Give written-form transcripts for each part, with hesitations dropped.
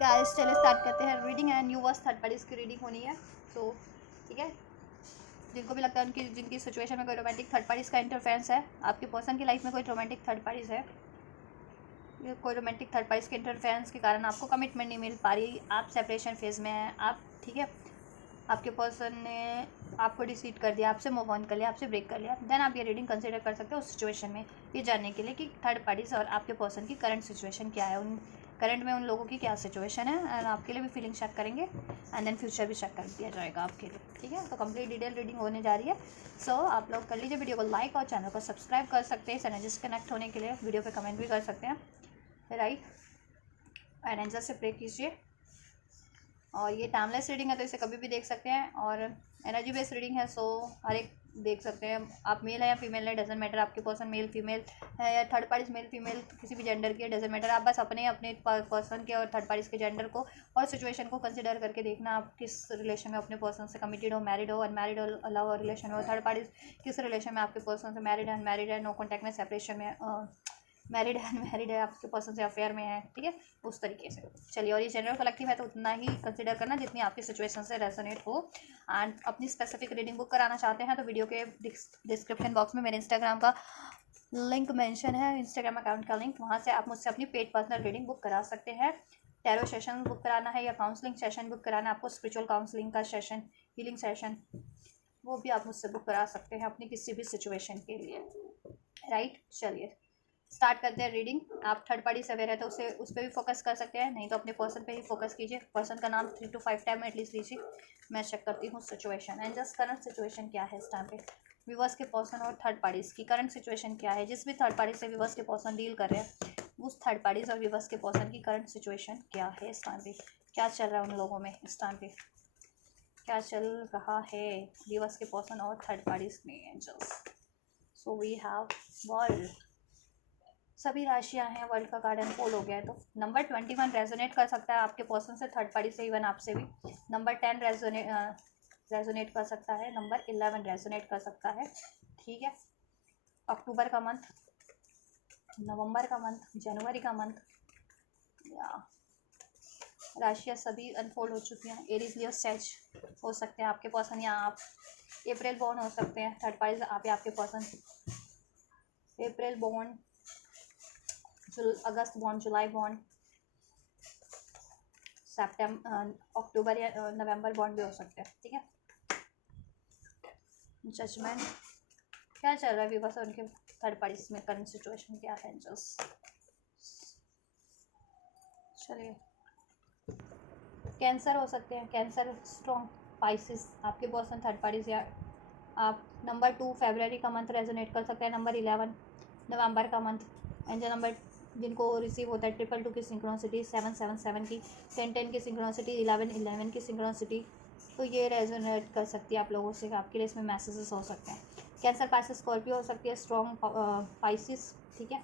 Guys चलिए start करते हैं reading and universe third parties की रीडिंग होनी है। सो ठीक है, जिनको भी लगता है उनकी जिनकी सिचुएशन में कोई रोमांटिक थर्ड पार्टीज का इंटरफेरेंस है, आपके पर्सन की लाइफ में कोई रोमांटिक थर्ड पार्टीज है, कोई रोमांटिक थर्ड पार्टीज के इंटरफेरेंस के कारण आपको कमिटमेंट नहीं मिल पा रही, आप सेपरेशन फेज में हैं, आप ठीक है, आपके पर्सन ने आपको डिसीड कर दिया, आपसे मूव ऑन कर लिया, आपसे ब्रेक कर लिया, देन आप ये रीडिंग कंसिडर कर सकते हो उस सिचुएशन में, ये जानने के लिए कि थर्ड पार्टीज और आपके पर्सन की करंट सिचुएशन क्या है, उन करंट में उन लोगों की क्या सिचुएशन है, एंड आपके लिए भी फीलिंग चेक करेंगे एंड देन फ्यूचर भी चेक कर दिया जाएगा आपके लिए। ठीक है, तो कंप्लीट डिटेल रीडिंग होने जा रही है। सो आप लोग कर लीजिए वीडियो को लाइक और चैनल को सब्सक्राइब कर सकते हैं, एनर्जीज कनेक्ट होने के लिए वीडियो पे कमेंट भी कर सकते हैं, राइट। एंड एंजल से प्रे कीजिए। और ये टाइमलेस रीडिंग है तो इसे कभी भी देख सकते हैं, और एनर्जी बेस्ड रीडिंग है, सो हर एक देख सकते हैं, आप मेल है या फीमेल है डजेंट मैटर, आपके पर्सन मेल फीमेल है या थर्ड पार्टीज मेल फीमेल किसी भी जेंडर के डजेंट मैटर, आप बस अपने अपने पर्सन के और थर्ड पार्टीज के जेंडर को और सिचुएशन को कंसिडर करके देखना, आप किस रिलेशन में अपने पर्सन से कमिटेड हो, मैरिड हो, अनमैरिड हो, लव और रिलेशन में हो, थर्ड पार्टीज किस रिलेशन में आपके पर्सन से मैरिड है, अनमैरिड है, नो कॉन्टैक्ट में, सेपरेशन में, मैरिड है, अनमैरिड है, आपके पर्सन से अफेयर में है, ठीक है, उस तरीके से। चलिए, और ये जनरल कलेक्टिव है तो उतना ही कंसिडर करना जितनी आपकी सिचुएशन से रेजोनेट हो। एंड अपनी स्पेसिफिक रीडिंग बुक कराना चाहते हैं तो वीडियो के डिस्क्रिप्शन बॉक्स में मेरे इंस्टाग्राम का लिंक मेंशन है, इंस्टाग्राम अकाउंट का लिंक, वहाँ से आप मुझसे अपनी पेड पर्सनल रीडिंग बुक करा सकते हैं। टैरो सेशन बुक कराना है या काउंसलिंग सेशन बुक कराना है आपको, स्पिरिचुअल काउंसलिंग का सेशन, हीलिंग सेशन, वो भी आप मुझसे बुक करा सकते हैं अपनी किसी भी सिचुएशन के लिए, राइट। चलिए स्टार्ट करते हैं रीडिंग। आप थर्ड पार्टी से अवेयर है तो उस पर भी फोकस कर सकते हैं, नहीं तो अपने पर्सन पे ही फोकस कीजिए। पर्सन का नाम 3 to 5 टाइम एटलीस्ट लीजिए। मैं चेक करती हूँ situation and just current situation क्या है इस टाइम पे, व्यूवर्स के पर्सन और थर्ड पार्टीज की करंट सिचुएशन क्या है, जिस भी थर्ड पार्टी से व्यूवर्स के पर्सन डील कर रहे हैं उस थर्ड पार्टीज और व्यूवर्स के पर्सन की करंट सिचुएशन क्या है इस टाइम पे, क्या चल रहा है उन लोगों में इस टाइम पे, क्या चल रहा है व्यूवर्स के पर्सन और थर्ड पार्टीज में। Angels, so we have world, सभी राशियां हैं, वर्ल्ड का कार्ड अनफोल्ड हो गया है, तो नंबर 21 रेजोनेट कर सकता है आपके पर्सन से, थर्ड पार्टी से, इवन आपसे भी। नंबर 10 रेजोनेट कर सकता है, नंबर 11 रेजोनेट कर सकता है, ठीक है। अक्टूबर का मंथ, नवंबर का मंथ, जनवरी का मंथ, या राशियां सभी अनफोल्ड हो चुकी हैं। एरीज लियो सेज हो सकते हैं आपके पर्सन, या आप अप्रैल बॉर्न हो सकते हैं, थर्ड पार्टी आप या आपके पर्सन अप्रैल बॉर्न, अगस्त बॉन्ड, जुलाई बॉन्ड, अक्टूबर या नवंबर बॉन्ड भी हो सकते हैं, ठीक है। जजमेंट, क्या चल रहा है विवाह से उनके थर्ड पार्टीज में, करंट सिचुएशन क्या है जस्ट। चलिए, कैंसर हो सकते हैं, कैंसर स्ट्रॉन्ग, पाइसिस आपके पर्सन थर्ड पार्टीज, या आप। नंबर 2 फरवरी का मंथ रेजोनेट कर सकते हैं, नंबर 11 नवंबर का मंथ, एंड जो नंबर जिनको रिसीव होता है 222 की सिंक्रोनिसिटी, 777 की, 1010 की सिंक्रोनिसिटी, 1111 की सिंक्रोनिसिटी, तो ये रेजोनेट कर सकती है आप लोगों से, आपके लिए इसमें मैसेजेस हो सकते हैं। कैंसर, पाइसिस, स्कॉर्पियो हो सकती है, स्ट्रॉन्ग पाइसिस, ठीक है,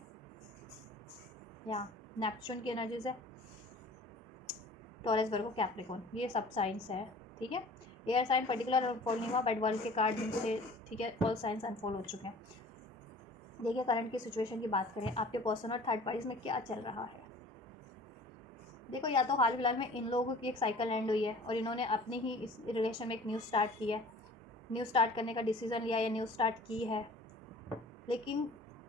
या नेपच्यून की एनर्जीज है, टॉरस, वर्गो, कैप्रिकॉर्न, ये सब साइंस है, ठीक है। एयर साइन पर्टिकुलर अनफोल्ड नहीं हुआ, बट वर्ल्ड के कार्ड जिनसे, ठीक है, ऑल साइंस अनफोल्ड हो चुके हैं। देखिए, करंट की सिचुएशन की बात करें, आपके पर्सन और थर्ड पार्टीज में क्या चल रहा है। देखो, या तो हाल फिलहाल में इन लोगों की एक साइकिल एंड हुई है और इन्होंने अपनी ही इस रिलेशन में एक न्यू स्टार्ट की है, न्यू स्टार्ट करने का डिसीजन लिया या न्यू स्टार्ट की है, लेकिन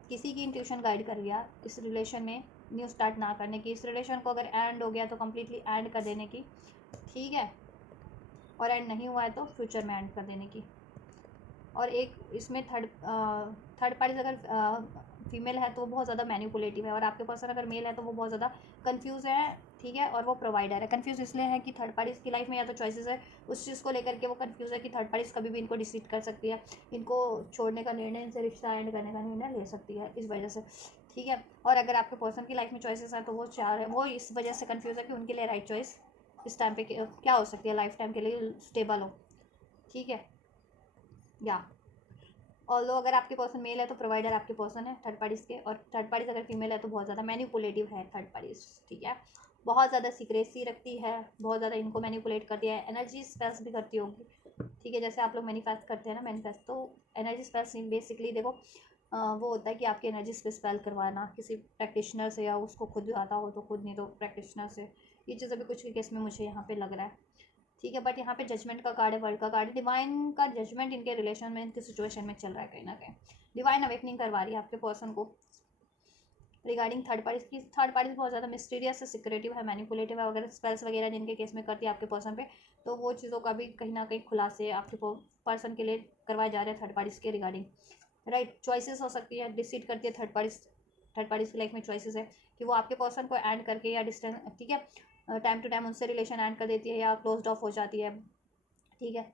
किसी की इंट्यूशन गाइड कर लिया इस रिलेशन में न्यू स्टार्ट ना करने की, इस रिलेशन को अगर एंड हो गया तो कम्प्लीटली एंड कर देने की, ठीक है, और एंड नहीं हुआ है तो फ्यूचर में एंड कर देने की। और एक इसमें थर्ड पार्टीज अगर फीमेल है तो वो बहुत ज़्यादा मैनिपुलेटिव है, और आपके पर्सन अगर मेल है तो वो बहुत ज़्यादा कंफ्यूज है, ठीक है, और वो प्रोवाइडर है। कंफ्यूज इसलिए है कि थर्ड पार्टीज की लाइफ में या तो चॉइसेस है उस चीज़ को लेकर के वो कंफ्यूज है कि थर्ड पार्टीज कभी भी इनको डिसीड कर सकती है, इनको छोड़ने का निर्णय, इनसे रिश्ता एंड करने का निर्णय ले सकती है इस वजह से, ठीक है। और अगर आपके पर्सन की लाइफ में चॉइसेस हैं तो वो इस वजह से कन्फ्यूज़ है कि उनके लिए राइट चॉइस इस टाइम पे क्या हो सकती है, लाइफ टाइम के लिए स्टेबल हो, ठीक है, या ऑल्दो अगर आपके पर्सन मेल है तो प्रोवाइडर आपके पर्सन है थर्ड पार्टीज़ के, और थर्ड पार्टीज़ अगर फीमेल है तो बहुत ज़्यादा मैनिपुलेटिव है थर्ड पार्टीज़, ठीक है, बहुत ज़्यादा सीक्रेसी रखती है, बहुत ज़्यादा इनको मैनिपुलेट करती है, एनर्जी स्पेल्स भी करती होगी, ठीक है, जैसे आप लोग मैनिफेस्ट करते हैं ना, मैनिफेस्ट तो एनर्जी स्पेल्स बेसिकली देखो वो होता है कि आपकी एनर्जी पे स्पेल करवाना किसी प्रैक्टिशनर से, या उसको खुद आता हो तो खुद, नहीं तो प्रैक्टिशनर से, ये चीज़ अभी कुछ के केस में मुझे यहाँ पे लग रहा है, ठीक है। बट यहाँ पे जजमेंट का कार्ड है, वर्ल्ड का कार्ड है, डिवाइन का जजमेंट इनके रिलेशन में, इनके सिचुएशन में चल रहा है कहीं ना कहीं। डिवाइन अवेकनिंग करवा रही है आपके पर्सन को रिगार्डिंग थर्ड पार्टी की। थर्ड पार्टी बहुत ज़्यादा मिस्टीरियस है, सिक्रेटिव है, मैनिपुलेटिव है, अगर स्पेल्स वगैरह जिनके केस में करती है आपके पर्सन पे, तो वो चीज़ों का भी कहीं ना कहीं खुलासे आपके पर्सन के लिए करवाए जा रहे हैं थर्ड पार्टीज के रिगार्डिंग, राइट। चॉइसेस हो सकती है, डिसीड करती है थर्ड पार्टीज की लाइफ में चॉइसेस है कि वो आपके पर्सन को एंड करके या डिस्टेंस, ठीक है, टाइम टू टाइम उनसे रिलेशन एंड कर देती है या क्लोज ऑफ हो जाती है, ठीक है,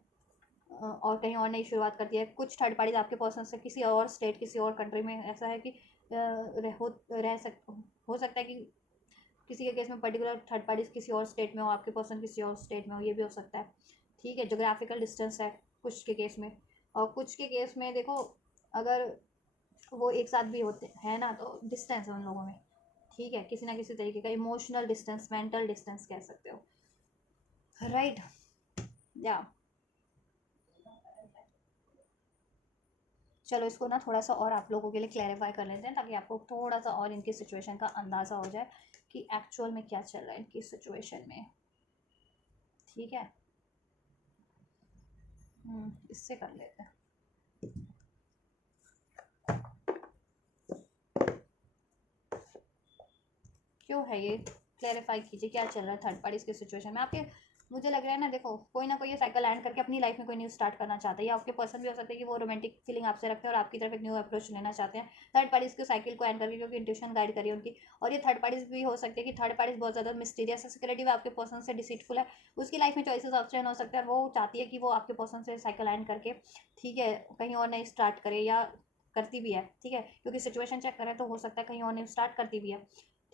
और कहीं और नई शुरुआत करती है। कुछ थर्ड पार्टीज आपके पर्सन से किसी और स्टेट, किसी और कंट्री में ऐसा है कि हो सकता है कि किसी के केस में पर्टिकुलर थर्ड पार्टीज किसी और स्टेट में हो, आपके पर्सन किसी और स्टेट में हो, ये भी हो सकता है, ठीक है। जोग्राफिकल डिस्टेंस है कुछ के केस में, और कुछ के केस में देखो अगर वो एक साथ भी होते हैं ना तो डिस्टेंस है उन लोगों में, ठीक है, किसी ना किसी तरीके का इमोशनल डिस्टेंस, मेंटल डिस्टेंस कह सकते हो, राइट। या चलो इसको ना थोड़ा सा और आप लोगों के लिए क्लैरिफाई कर लेते हैं ताकि आपको थोड़ा सा और इनकी सिचुएशन का अंदाज़ा हो जाए कि एक्चुअल में क्या चल रहा है इनकी सिचुएशन में, ठीक है। इससे कर लेते हैं। क्यों है ये, क्लैरिफाई कीजिए क्या चल रहा है थर्ड पार्टीज की सिचुएशन में आपके। मुझे लग रहा है ना, देखो कोई ना कोई ये साइकिल एंड करके अपनी लाइफ में कोई न्यू स्टार्ट करना चाहता है, या आपके पर्सन भी हो सकते हैं कि वो रोमांटिक फीलिंग आपसे रखते हैं और आपकी तरफ एक न्यू अप्रोच लेना चाहते हैं थर्ड पार्टीज की साइकिल को एंड करके, क्योंकि इंट्यूशन गाइड करिए उनकी। और ये थर्ड पार्टीज भी हो सकते हैं कि थर्ड पार्टीज बहुत ज़्यादा मिस्टीरियस है, सिक्रेटिव है, आपके पर्सन से डिसीटफुल है, उसकी लाइफ में चॉइसेस ऑप्शन हो सकते हैं, वो चाहती है कि वो आपके पर्सन से साइकिल एंड करके, ठीक है, कहीं और नई स्टार्ट करे, या करती भी है, ठीक है, क्योंकि सिचुएशन चेक करें तो हो सकता है कहीं और नई स्टार्ट करती भी है,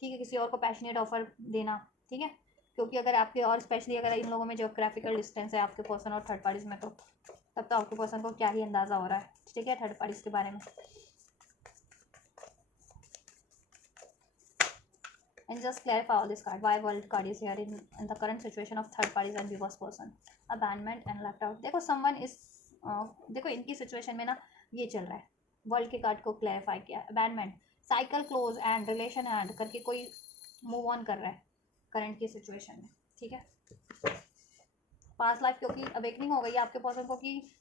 ठीक है, किसी और को पैशनेट ऑफर देना, ठीक है, क्योंकि अगर आपके, और स्पेशली अगर इन लोगों में जोग्राफिकल डिस्टेंस है आपके पर्सन और थर्ड पार्टीज में, तो तब तो आपके पर्सन को क्या ही अंदाज़ा हो रहा है, ठीक है, थर्ड पार्टीज के बारे में। And just clarify all this card. Why world card is here in the current situation of third parties and viewers person. Abandonment and left out. देखो someone is देखो इनकी सिचुएशन में ना ये चल रहा है, वर्ल्ड के कार्ड को क्लैरिफाई किया, abandonment, cycle close and relation end करके कोई मूव ऑन कर रहा है करंट की सिचुएशन में, ठीक है। पास्ट लाइफ क्योंकि अवेकनिंग हो गई है आपके पर्सन को कि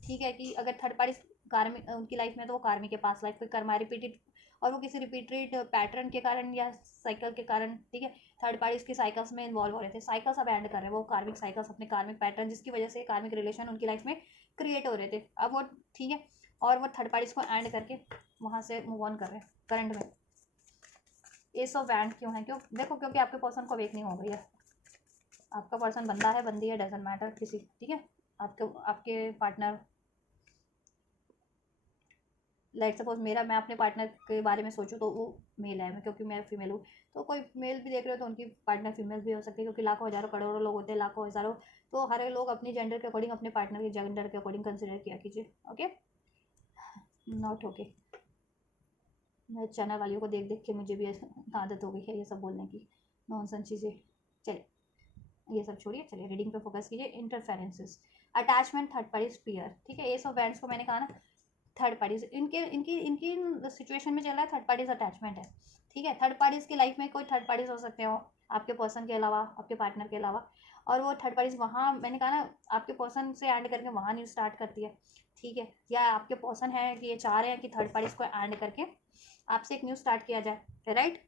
ठीक है कि अगर थर्ड पार्टी कार्मिक उनकी लाइफ में, तो वो कार्मिक के पास लाइफ कोई कर्मा रिपीटेड, और वो किसी रिपीटेड पैटर्न के कारण या साइकिल के कारण, ठीक है, थर्ड पार्टीज की साइकिल्स में इन्वॉल्व हो रहे थे, साइकिल्स अब एंड कर रहे हैं वो कार्मिक साइकिल्स, अपने कार्मिक पैटर्न जिसकी वजह से कार्मिक रिलेशन उनकी लाइफ में क्रिएट हो रहे थे, अब वो, ठीक है, और वो थर्ड पार्टीज को एंड करके वहाँ से मूव ऑन कर रहे हैं करंट में। एस ऑफ वैंड क्यों है, क्यों देखो क्योंकि आपके पर्सन को अवेकनिंग हो गई है, आपका पर्सन बंदा है, बंदी है, डजंट मैटर किसी, ठीक है, आपके पार्टनर, लाइक सपोज मैं अपने पार्टनर के बारे में सोचूं तो वो मेल है, मैं क्योंकि मैं फीमेल हूँ, तो कोई मेल भी देख रहे हो तो उनकी पार्टनर फीमेल भी हो सकती है, क्योंकि लाखों हज़ारों करोड़ों लोग होते हैं, लाखों हज़ारों, तो हर एक लोग अपनी जेंडर के अकॉर्डिंग, अपने पार्टनर के जेंडर के अकॉर्डिंग कंसिडर किया कीजिए, ओके, नॉट ओके। मैं चैनल वालियों को देख देख के मुझे भी आदत हो गई है ये सब बोलने की, नॉनसेंस चीज़ें। चलिए ये सब छोड़िए, चलिए रीडिंग पे फोकस कीजिए। Interferences, attachment, third party sphere, ठीक है, एस ऑफ वैंड्स को मैंने कहा ना, थर्ड पार्टीज इनके इनकी इनकी सिचुएशन में चल रहा है, थर्ड पार्टीज अटैचमेंट है, ठीक है, थर्ड पार्टीज की लाइफ में कोई थर्ड पार्टीज हो सकते हो आपके पर्सन के अलावा, आपके पार्टनर के अलावा, और वो थर्ड पार्टीज वहाँ, मैंने कहा ना, आपके पर्सन से एंड करके वहाँ न्यू स्टार्ट करती है, ठीक है, या आपके पर्सन है कि ये चाह रहे हैं कि थर्ड पार्टीज को एंड करके आपसे एक न्यू स्टार्ट किया जाए, राइट,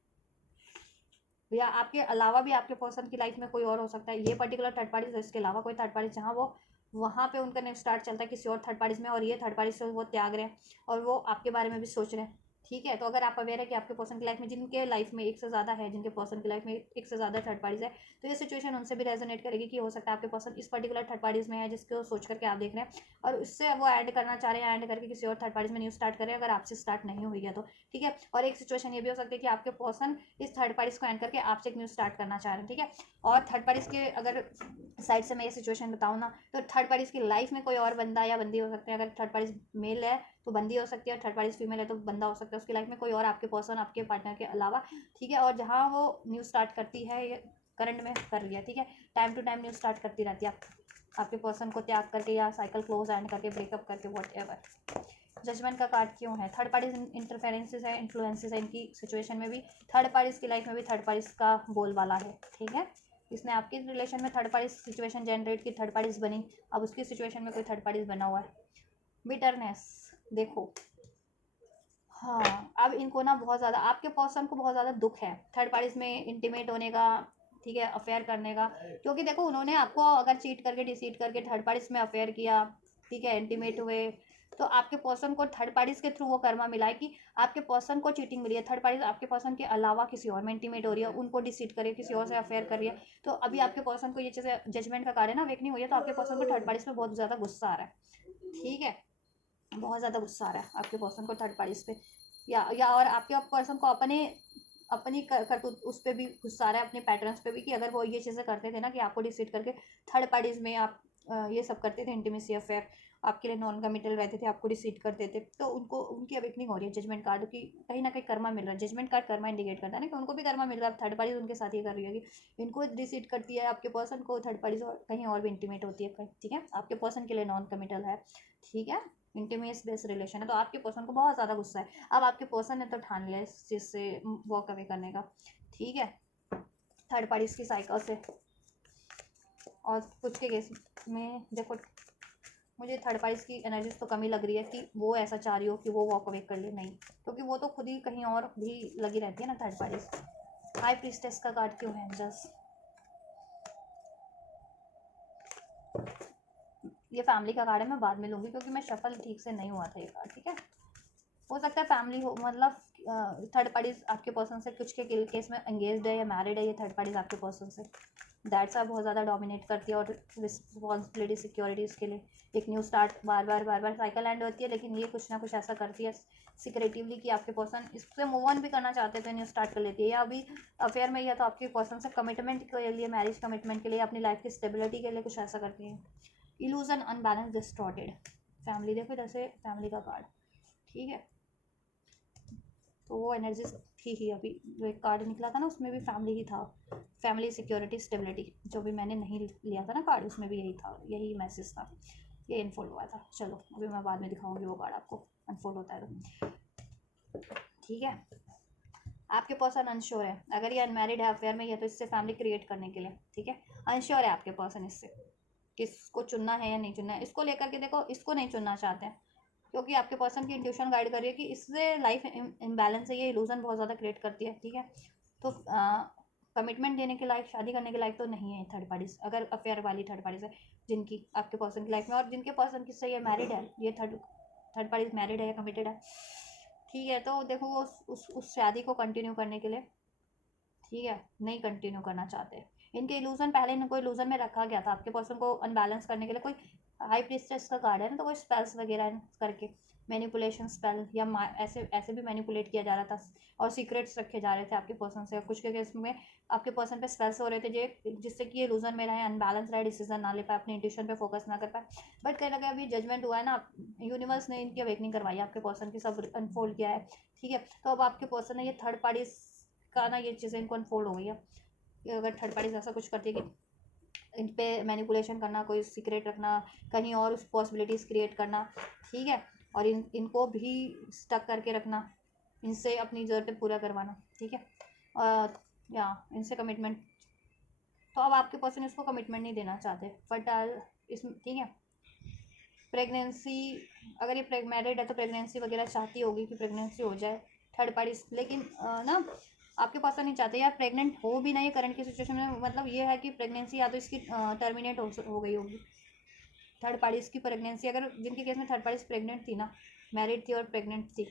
या आपके अलावा भी आपके पर्सन की लाइफ में कोई और हो सकता है, ये पर्टिकुलर थर्ड पार्टीज है, इसके अलावा कोई थर्ड पार्टीज जहाँ वो वहाँ पे उनका नेक्स्ट स्टार्ट चलता है किसी और थर्ड पार्टीज में, और ये थर्ड पार्टीज से वो त्याग रहे हैं और वो आपके बारे में भी सोच रहे हैं, ठीक है। तो अगर आप अवेयर है कि आपके पर्सन की लाइफ में, जिनके लाइफ में एक से ज़्यादा है, जिनके पर्सन की लाइफ में एक से ज़्यादा थर्ड पार्टीज है, तो ये सिचुएशन उनसे भी रेजोनेट करेगी कि हो सकता है आपके पर्सन इस पर्टिकुलर थर्ड पार्टीज में है जिसको सोच करके आप देख रहे हैं, और उससे वो ऐड करना चाह रहे हैं, ऐड करके किसी और थर्ड पार्टीज में न्यू स्टार्ट करें अगर आपसे स्टार्ट नहीं हुई है तो, ठीक है। और एक सिचुएशन ये भी हो सकती है कि आपके पर्सन इस थर्ड पार्टीज को एंड करके आपसे एक न्यू स्टार्ट करना चाह रहे हैं, ठीक है। और थर्ड पार्टीज के अगर साइड से मैं ये सिचुएशन बताऊँ ना, तो थर्ड पार्टीज की लाइफ में कोई और बंदा या बंदी हो सकते हैं, अगर थर्ड पार्टीज मेल है तो बंदी हो सकती है, और थर्ड पार्टीज फीमेल है तो बंदा हो सकता है, उसकी लाइफ में कोई और आपके पर्सन, आपके पार्टनर के अलावा, ठीक है। और जहाँ वो न्यू स्टार्ट करती है, ये करंट में कर रही है, ठीक है, time to time new start करती रहती है आपके पर्सन को त्याग करके या साइकिल क्लोज एंड करके, ब्रेकअप करके, वॉट एवर। जजमेंट का कार्ड क्यों है, थर्ड पार्टीज इंटरफेरेंसेस है, इन्फ्लुएंसेस है इनकी सिचुएशन में भी, थर्ड पार्टीज की लाइफ में भी थर्ड पार्टीज का बोलबाला है, ठीक है। इसने आपके रिलेशन में थर्ड पार्टी सिचुएशन जनरेट की, थर्ड पार्टीज बनी, अब उसकी सिचुएशन में कोई थर्ड पार्टीज बना हुआ है। बिटरनेस देखो, हाँ अब इनको ना बहुत ज़्यादा, आपके पर्सन को बहुत ज़्यादा दुख है थर्ड पार्टीज में इंटीमेट होने का, ठीक है, अफेयर करने का, क्योंकि देखो उन्होंने आपको अगर चीट करके डिसीट करके थर्ड पार्टीज में अफेयर किया, ठीक है, इंटीमेट हुए, तो आपके पर्सन को थर्ड पार्टीज के थ्रू वो कर्मा मिला है कि आपके पर्सन को चीटिंग मिली है, थर्ड पार्टीज आपके पर्सन के अलावा किसी और में इंटीमेट हो रही है, उनको डिसीट कर रही है, किसी और से अफेयर कर रही है। तो अभी आपके पर्सन को ये चीज़ें जजमेंट का कार्य ना अवेकनिंग हुई है, तो आपके पर्सन को थर्ड पार्टीज पे बहुत ज़्यादा गुस्सा आ रहा है, ठीक है, बहुत ज़्यादा गुस्सा आ रहा है आपके पर्सन को थर्ड पार्टीज पे, या और आपके पर्सन को अपनी करतूत उस पर भी गुस्सा आ रहा है, अपने पैटर्न्स पे भी, कि अगर वो ये चीज़ें करते थे ना कि आपको डिसीट करके थर्ड पार्टीज में आप ये सब करते थे, इंटीमेसी अफेयर, आपके लिए नॉन कमिटल रहते थे, आपको डिसीट करते थे, तो उनको उनकी अवेकनिंग हो रही है जजमेंट कार्ड की, कहीं ना कहीं कर्मा मिल रहा है, जजमेंट कार्ड कर्मा इंडिकेट करता है ना कि उनको भी कर्मा मिल रहा है, थर्ड पार्टीज उनके साथ ये कर रही होगी, इनको डिसीट करती है आपके पर्सन को थर्ड पार्टीज, और कहीं और भी इंटीमेट होती है, ठीक है, आपके पर्सन के लिए नॉन कमिटल है, ठीक है, इंटीमेट बेस्ड रिलेशन है, तो आपके पर्सन को बहुत ज़्यादा गुस्सा है। अब आपके पर्सन ने तो ठान लिया इस चीज़ से वॉक अवे करने का, ठीक है, थर्ड पार्टीज की साइकिल से। और कुछ के केस में देखो, मुझे थर्ड पार्टीज की एनर्जीज तो कमी लग रही है कि वो ऐसा चाह रही हो कि वो वॉक अवे कर ले, नहीं, क्योंकि वो तो खुद ही कहीं और भी लगी रहती है ना थर्ड पार्टीज। हाई प्रीस्टेस का कार्ड क्यों है? जस्ट ये फैमिली का कार्ड है, मैं बाद में लूँगी क्योंकि मैं शफल ठीक से नहीं हुआ था ये कार्ड, ठीक है, हो सकता है फैमिली हो, मतलब थर्ड पार्टीज आपके पर्सन से कुछ के केस में एंगेज्ड है या मैरिड है, ये थर्ड पार्टीज आपके पर्सन से दैट्स बहुत ज़्यादा डोमिनेट करती है, और रिस्पॉन्सिबिलिटी सिक्योरिटीज़ के लिए एक new start, bar bar cycle and होती है, लेकिन ये कुछ ना कुछ ऐसा करती है सिक्रेटिवली कि आपके पर्सन इससे मूव ऑन भी करना चाहते थे, न्यू स्टार्ट कर लेती है, या अभी अफेयर में ही है तो आपके पर्सन से कमिटमेंट के लिए, मैरिज कमिटमेंट के लिए, अपनी लाइफ की स्टेबिलिटी के लिए कुछ ऐसा करती है। इल्यूजन, अनबैलेंस, डिस्टॉर्टेड, फैमिली देखो जैसे फैमिली का कार्ड, ठीक है, तो वो एनर्जीज थी ही, अभी जो एक कार्ड निकला था ना उसमें भी फैमिली ही था, फैमिली, सिक्योरिटी, स्टेबिलिटी, जो भी मैंने नहीं लिया था ना कार्ड उसमें भी यही था, यही मैसेज था, ये अनफोल्ड हुआ था। चलो अभी मैं बाद में दिखाऊंगी वो कार्ड आपको अनफोल्ड होता है तो, ठीक है। आपके पर्सन अनश्योर है, अगर ये अनमैरिड है, अफेयर में है, तो इससे फैमिली क्रिएट करने के लिए, ठीक है, अनश्योर है आपके पर्सन इससे, किसको चुनना है या नहीं चुनना है, इसको लेकर के देखो, इसको नहीं चुनना चाहते हैं, क्योंकि आपके पर्सन की इंट्यूशन गाइड कर रही है कि इससे लाइफ इम्बैलेंस है, ये इल्यूजन बहुत ज़्यादा क्रिएट करती है, ठीक है, तो कमिटमेंट देने के लायक, शादी करने के लायक तो नहीं है थर्ड पार्टीज, अगर अफेयर वाली थर्ड पार्टीज है जिनकी आपके पर्सन की लाइफ में, और जिनके पर्सन किससे ये मैरिड है, ये थर्ड पार्टीज मैरिड है या कमिटेड है, ठीक है, तो देखो वो उस शादी को कंटिन्यू करने के लिए, ठीक है, नहीं कंटिन्यू करना चाहते, इनके इल्यूजन पहले इनको इल्यूजन में रखा गया था, आपके पर्सन को अनबैलेंस करने के लिए कोई हाई प्रीस्टेस का कार्ड है ना, तो कोई स्पेल्स वगैरह करके मैनिपुलेशन स्पेल, या ऐसे ऐसे भी मैनिपुलेट किया जा रहा था, और सीक्रेट्स रखे जा रहे थे आपके पर्सन से, कुछ के केस में आपके पर्सन पे स्पेल्स हो रहे थे जिससे कि ये इल्यूजन में रहे, अनबैलेंस रहे, डिसीजन ना ले पाए, अपने इंट्यूशन पे फोकस ना कर पाए, बट कहीं ना कहीं अभी जजमेंट हुआ है ना, यूनिवर्स ने इनकी अवेकनिंग करवाई है, आपके पर्सन की सब अनफोल्ड किया है, ठीक है, तो अब आपके पर्सन ने ये थर्ड पार्टी का ना ये चीज़ें इनको अनफोल्ड हो गई है, अगर थर्ड पार्टीज ऐसा कुछ करती है कि इन पे मैनिपुलेशन करना, कोई सीक्रेट रखना, कहीं और उस पॉसिबिलिटीज़ क्रिएट करना, ठीक है, और इनको भी स्टक करके रखना, इनसे अपनी ज़रूरतें पूरा करवाना, ठीक है, और या इनसे कमिटमेंट, तो अब आपके पर्सन इसको कमिटमेंट नहीं देना चाहते, बट इस, ठीक है, प्रेगनेंसी, अगर ये मैरिड है तो प्रेगनेंसी वगैरह चाहती होगी कि प्रेगनेंसी हो जाए थर्ड पार्टी, लेकिन ना आपके पर्सन नहीं चाहते, यार प्रेग्नेंट हो भी नहीं करंट की सिचुएशन में, मतलब ये है कि प्रेगनेंसी या तो इसकी टर्मिनेट हो गई होगी, थर्ड पार्टीज की प्रेगनेंसी, अगर जिनके केस में थर्ड पार्टीज प्रेग्नेंट थी ना, मैरिड थी और प्रेग्नेंट थी,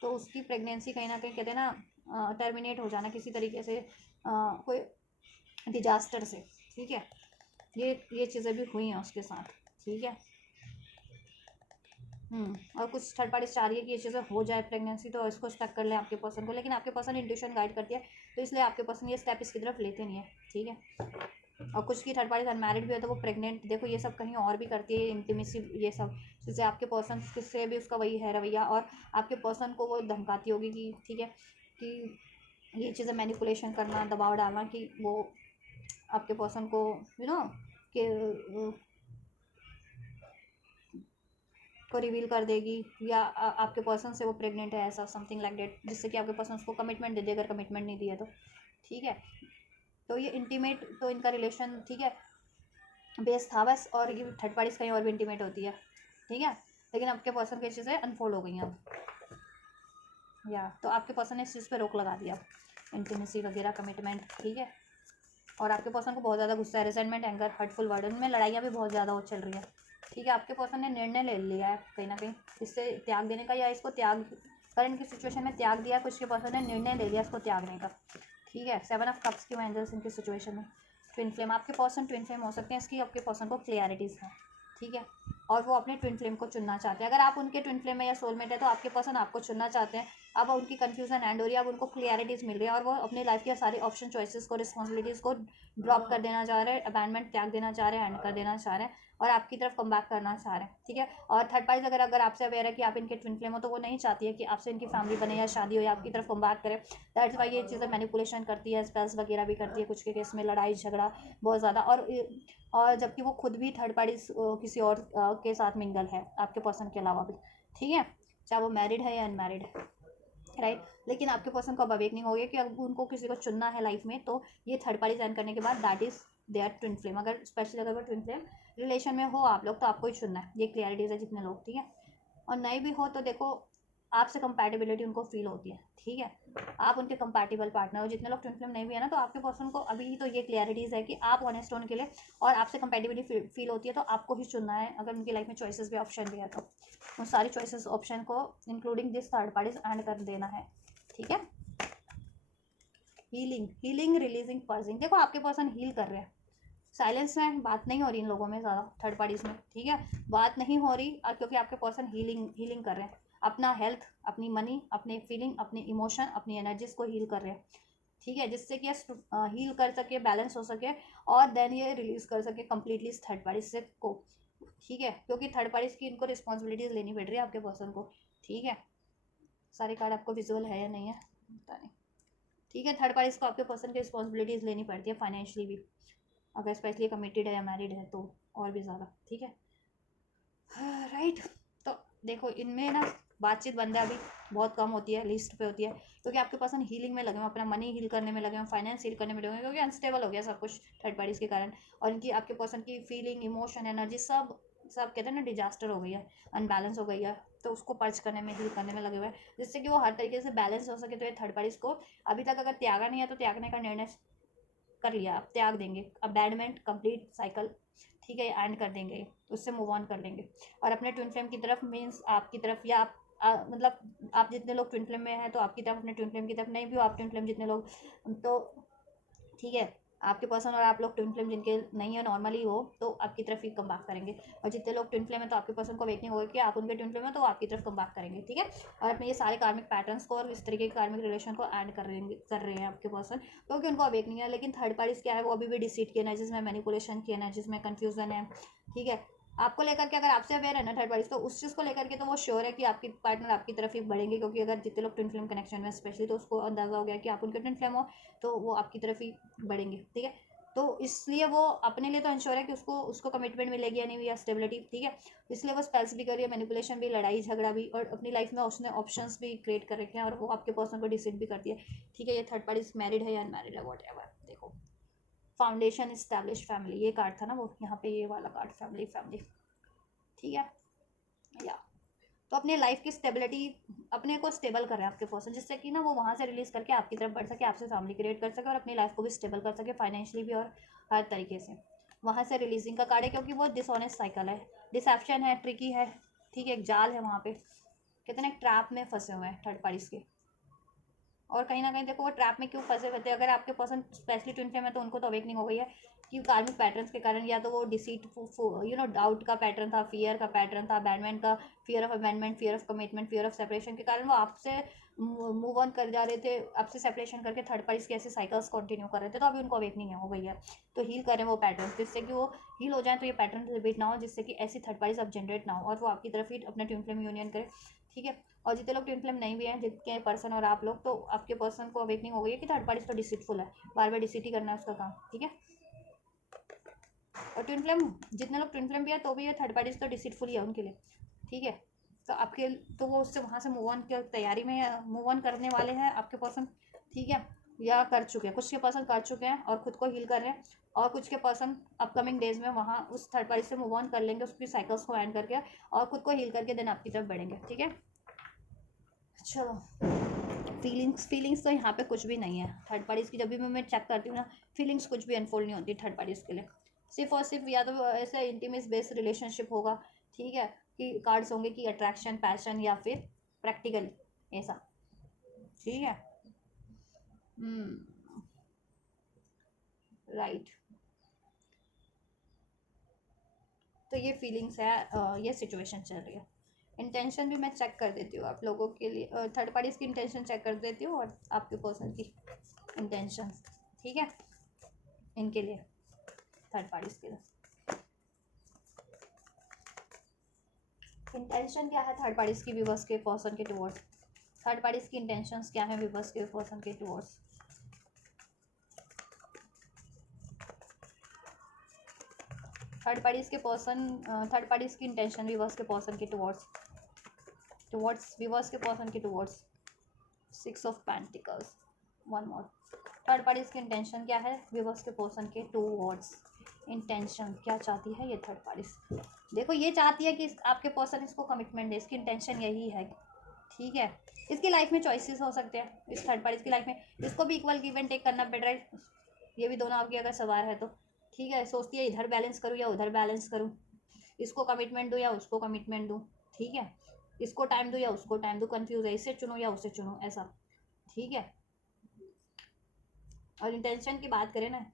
तो उसकी प्रेगनेंसी कहीं ना कहीं कहते हैं ना टर्मिनेट हो जाना किसी तरीके से, कोई डिजास्टर से, ठीक है, ये चीज़ें भी हुई हैं उसके साथ, ठीक है, और कुछ थर्ड पार्टी चाह रही है कि ये चीज़ें हो जाए प्रेगनेंसी, तो इसको स्टक कर ले आपके पर्सन को, लेकिन आपके पर्सन इंट्यूशन गाइड करती है, तो इसलिए आपके पर्सन ये स्टेप इसकी तरफ लेते नहीं है, ठीक है, और कुछ की थर्ड पार्टी अनमैरिड भी है तो वो प्रेग्नेंट, देखो ये सब कहीं और भी करती है, इंटीमेसी, ये सब जैसे आपके पर्सन से भी उसका वही है रवैया, और आपके पर्सन को वो धमकाती होगी कि, ठीक है, कि ये चीज़ें मैनिपुलेशन करना, दबाव डालना कि वो आपके पर्सन को कि को रिवील कर देगी, या आपके पर्सन से वो प्रेग्नेंट है, ऐसा समथिंग लाइक डेट, जिससे कि आपके पर्सन उसको कमिटमेंट दे दे, अगर कमिटमेंट नहीं दिया तो, ठीक है, तो ये इंटीमेट, तो इनका रिलेशन ठीक है बेस था बस, और ये थर्ड पार्टीज कहीं और भी इंटीमेट होती है, ठीक है। लेकिन आपके पर्सन की चीज़ें अनफोल्ड हो गई हैं अब, या तो आपके पर्सन ने इस चीज़ पे रोक लगा दिया, इंटीमेसी वगैरह, कमिटमेंट, ठीक है। और आपके पर्सन को बहुत ज़्यादा गुस्सा है, रिजेंटमेंट, एंगर, हर्टफुल वर्ड, उनमें लड़ाइयाँ भी बहुत ज़्यादा हो चल रही है, ठीक है। आपके पर्सन ने निर्णय ले लिया है कहीं ना कहीं इससे त्याग देने का, या इसको त्याग करंट की सिचुएशन में त्याग दिया, कुछ के पर्सन ने निर्णय ले लिया इसको त्यागने का, ठीक है। 7 ऑफ कप्स की एंजल्स इनकी सिचुएशन में। ट्विन फ्लेम, आपके पर्सन ट्विन फ्लेम हो सकते हैं, इसकी आपके पर्सन को क्लियरिटीज़ है, ठीक है। और वो अपने ट्विन फ्लेम को चुनना चाहते हैं, अगर आप उनके ट्विन फ्लेम में या सोलमेट है तो आपके पर्सन आपको चुनना चाहते हैं। अब उनकी कंफ्यूजन एंड हो रही है, अब उनको क्लियरिटीज़ मिल रही है, और वो अपनी लाइफ के सारे ऑप्शन चॉइसेस को, रिस्पॉन्सिबिलिटीज़ को ड्रॉप कर देना चाह रहे हैं, अबैंडमेंट त्याग देना चाह रहे हैं, एंड कर देना चाह रहे हैं, और आपकी तरफ कम बैक करना चाह रहे हैं, ठीक है। और थर्ड पार्टी अगर अगर आपसे अवेयर है कि आप इनके ट्विन फ्लेम हो, तो वो नहीं चाहती है कि आपसे इनकी फैमिली बने या शादी हो या आपकी तरफ कम बैक करे। दैट्स वाई ये चीज़ें मैनिपुलेशन करती है, स्पेल्स वगैरह भी करती है, कुछ के केस में लड़ाई झगड़ा बहुत ज़्यादा, और जबकि वो खुद भी थर्ड पार्टी किसी और के साथ मिंगल है आपके पर्सन के अलावा भी, ठीक है, चाहे वो मैरिड है या अनमैरिड है, राइट। लेकिन आपके पर्सन को अब अवेकनिंग हो गई कि अब उनको किसी को चुनना है लाइफ में, तो ये थर्ड पार्टी ज्वाइन करने के बाद that is there twin flame, अगर स्पेशली अगर वो ट्विन फ्लेम रिलेशन में हो आप लोग, तो आपको ही चुनना है, ये क्लियरिटीज है जितने लोग, ठीक है। और नहीं भी हो तो देखो, आपसे कंपैटिबिलिटी उनको फील होती है, ठीक है, आप उनके कंपैटिबल पार्टनर हो। जितने लोग ट्विन फ्लेम नहीं भी है ना, तो आपके पर्सन को अभी तो ये क्लियरिटीज़ है कि आप ऑनेस्ट हो उनके लिए, और आपसे कंपैटिबिलिटी फील होती है, तो आपको ही चुनना है, अगर उनकी लाइफ में चॉइसेस भी ऑप्शन भी है तो उन सारी चॉइसेस ऑप्शन को including this third parties and कर देना है, ठीक है। हीलिंग रिलीजिंग पर्सिंग, देखो आपके पर्सन हील कर रहे हैं, साइलेंस में बात नहीं हो रही इन लोगों में ज़्यादा, थर्ड पार्टीज में, ठीक है, बात नहीं हो रही, क्योंकि आपके पर्सन हीलिंग कर रहे हैं, अपना हेल्थ, अपनी मनी, अपने फीलिंग, अपनी इमोशन, अपनी एनर्जीज को हील कर रहे हैं, ठीक है, जिससे कि हील कर सके, बैलेंस हो सके, और देन ये रिलीज कर सके कम्प्लीटली इस थर्ड पार्टी से को, ठीक है, क्योंकि थर्ड पार्टीज की इनको रिस्पॉन्सिबिलिटीज लेनी पड़ रही है आपके पर्सन को, ठीक है। सारे कार्ड आपको विजुअल है या नहीं है पता नहीं, ठीक है। थर्ड पार्टीज को आपके पर्सन की रिस्पॉन्सिबिलिटीज लेनी पड़ती है फाइनेंशियली भी, अगर स्पेशली कमिटेड है या मैरिड है तो और भी ज़्यादा, ठीक है, राइट। तो देखो इनमें ना बातचीत बंदा अभी बहुत कम होती है, लिस्ट पे होती है, क्योंकि आपके पर्सन हीलिंग में लगे हुए, अपना मनी हील करने में लगे हुए, फाइनेंस हील करने में लगे हुए, क्योंकि अनस्टेबल हो गया सब कुछ थर्ड पार्टीज के कारण, और इनकी आपके पर्सन की फीलिंग, इमोशन, एनर्जी सब सब कहते हैं ना डिजास्टर हो गई है, अनबैलेंस हो गई है, तो उसको पर्च करने में, हील करने में लगे हुए हैं, जिससे कि वो हर तरीके से बैलेंस हो सके। तो ये थर्ड पार्टीज को अभी तक अगर त्यागा नहीं है तो त्यागने का निर्णय कर लिया, अब त्याग देंगे, अबैंडमेंट कंप्लीट साइकिल, ठीक है, एंड कर देंगे, उससे मूव ऑन कर लेंगे, और अपने ट्विन फ्लेम की तरफ, मीन्स आपकी तरफ, या आप मतलब आप जितने लोग ट्विन फ्लेम में हैं तो आपकी तरफ, अपने ट्विन फ्लेम की तरफ, नहीं भी हो आप ट्विन फ्लेम जितने लोग, तो ठीक है, आपके पर्सन और आप लोग ट्विन फ्लेम जिनके नहीं है नॉर्मली हो, तो आपकी तरफ ही कम बैक करेंगे, और जितने लोग ट्विन फ्लेम है तो आपके पर्सन को वेकनिंग होगी कि आप उनके ट्विन फ्लेम है तो आपकी तरफ कम बैक करेंगे, ठीक है। और अपने ये सारे कार्मिक पैटर्न्स को और इस तरीके के कार्मिक रिलेशन को ऐड कर रहे हैं आपके पर्सन, क्योंकि उनको अवेकनिंग है। लेकिन थर्ड पार्टीज क्या है, वो अभी भी डिसीट की एनर्जीज में, मैनिपुलेशन की एनर्जीज में, कन्फ्यूजन है, ठीक है। आपको लेकर के, अगर आपसे अवेयर है ना थर्ड पार्टीज, तो उस चीज़ को लेकर के तो वो श्योर है कि आपकी पार्टनर आपकी तरफ ही बढ़ेंगे, क्योंकि अगर जितने लोग ट्विन फ्लेम कनेक्शन में स्पेशली, तो उसको अंदाजा हो गया कि आप उनके ट्विन फ्लेम हो, तो वो आपकी तरफ ही बढ़ेंगे, ठीक है। तो इसलिए वो अपने लिए तो इंश्योर है कि उसको उसको कमिटमेंट मिलेगी या नहीं, या स्टेबिलिटी, ठीक है। इसलिए वो स्पेल्स भी कर रही है, मैनिपुलेशन भी, लड़ाई झगड़ा भी, और अपनी लाइफ में उसने ऑप्शंस भी क्रिएट कर रखे हैं, और वो आपके पर्सन को डिसाइड भी करती है, ठीक है। ये थर्ड पार्टी मैरिड है या अनमैरिड है, वॉट एवर, देखो फाउंडेशन इस्टेब्लिश फैमिली, ये कार्ड था ना वो, यहाँ पे ये वाला कार्ड, फैमिली फैमिली, ठीक है, या तो अपने लाइफ की स्टेबिलिटी, अपने को स्टेबल कर रहे हैं आपके पर्सन, जिससे कि ना वो वहाँ से रिलीज करके आपकी तरफ बढ़ सके, आपसे फैमिली क्रिएट कर सके, और अपनी लाइफ को भी स्टेबल कर सके फाइनेंशियली भी, और हर तरीके से वहाँ से रिलीजिंग का कार्ड है, क्योंकि वो डिसऑनेस्ट साइकिल है, डिसेप्शन है, ट्रिकी है, ठीक है, एक जाल है वहाँ पे, कितने ट्रैप में फंसे हुए हैं थर्ड पार्टीज के, और कहीं ना कहीं देखो वो ट्रैप में क्यों फंसे हुए थे, अगर आपके पर्सन स्पेशली ट्विन फ्लेम है तो उनको तो अवेकनिंग हो गई है कि कार्मिक पैटर्न्स के कारण, या तो वो डिसीट, डाउट का पैटर्न था, फियर का पैटर्न था, अबैंडमेंट का, fear of abandonment, fear of commitment, fear of separation के कारण वो आपसे मूव ऑन कर जा रहे थे, आपसे सेपरेशन करके थर्ड पार्टीज के ऐसे साइकिल्स कंटिन्यू कर रहे थे, तो अभी उनको अवेकनिंग हो गई है, तो हील करें वो पैटर्न, जिससे कि वो हील हो जाए, तो ये पैटर्न रिपीट ना हो, जिससे कि ऐसी थर्ड पार्टीज अब जनरेट ना हो, और वो आपकी तरफ ही अपने ट्विन फ्लेम यूनियन करें, ठीक है। और जितने लोग ट्विन फ्लेम नहीं भी हैं, जितने पर्सन और आप लोग, तो आपके पर्सन को अवेकनिंग हो गई है कि थर्ड पार्टी तो डिसीटफुल है, बार बार डिसीट ही करना है उसका काम, ठीक है। और ट्विन फ्लेम, जितने लोग ट्विन फ्लेम भी है तो भी ये थर्ड पार्टीज तो डिसीटफुल ही है उनके लिए, ठीक है। तो आपके, तो वो उससे वहाँ से मूव ऑन की तैयारी में, मूव ऑन करने वाले हैं आपके पर्सन, ठीक है। या कर चुके हैं, कुछ के पर्सन कर चुके हैं और खुद को हील कर रहे हैं, और कुछ के पर्सन अपकमिंग डेज में वहाँ उस थर्ड पार्टी से मूव ऑन कर लेंगे, उसकी साइकिल्स को एंड करके और खुद को हील करके देन आपकी तरफ बढ़ेंगे। ठीक है, चलो फीलिंग्स तो यहाँ पे कुछ भी नहीं है थर्ड पार्टीज की। जब भी मैं चेक करती हूँ ना, फीलिंग्स कुछ भी अनफोल्ड नहीं होती थर्ड पार्टीज के लिए। सिर्फ और सिर्फ या तो ऐसे इंटीमेट बेस्ड रिलेशनशिप होगा, ठीक है, कि कार्ड्स होंगे कि अट्रैक्शन, पैशन या फिर प्रैक्टिकल ऐसा। ठीक है, राइट। तो ये फीलिंग्स है, ये सिचुएशन चल रही है। इंटेंशन भी मैं चेक कर देती हूँ आप लोगों के लिए, थर्ड पार्टीज की इंटेंशन चेक कर देती हूँ और आपके पर्सन की इंटेंशन। ठीक है, इनके लिए, थर्ड पार्टीज के लिए इंटेंशन क्या है थर्ड पार्टीज की व्यूवर्स के पर्सन के टुवर्ड्स। थर्ड पार्टीज की इंटेंशंस क्या है व्यूवर्स के पर्सन के टुवर्ड्स। थर्ड पार्टीज के पर्सन, थर्ड पार्टीज की इंटेंशन व्यूवर्स के पर्सन के टुवर्ड्स व्यूवर्स के पर्सन के towards. 6 of pentacles, one more. Third parties की इंटेंशन क्या है व्यूवर्स के पर्सन के टुवर्ड्स। इंटेंशन क्या चाहती है ये थर्ड पार्टीज। देखो ये चाहती है कि आपके पर्सन इसको कमिटमेंट दे, इसकी इंटेंशन यही है। ठीक है, इसकी लाइफ में चॉइसेस हो सकते हैं, इस थर्ड पार्टीज की लाइफ में इसको भी इक्वल गिव एंड टेक करना पड़ रहा है। ये भी दोनों आपकी अगर सवार है तो ठीक है, सोचती है इधर बैलेंस करूँ या उधर बैलेंस करूँ, इसको कमिटमेंट दूँ या उसको कमिटमेंट दूँ। ठीक है, इसको टाइम दूँ या उसको टाइम दूँ, कन्फ्यूज है, इसे चुनो या उसे चुनो, ऐसा। ठीक है, और इंटेंशन की बात करें ना,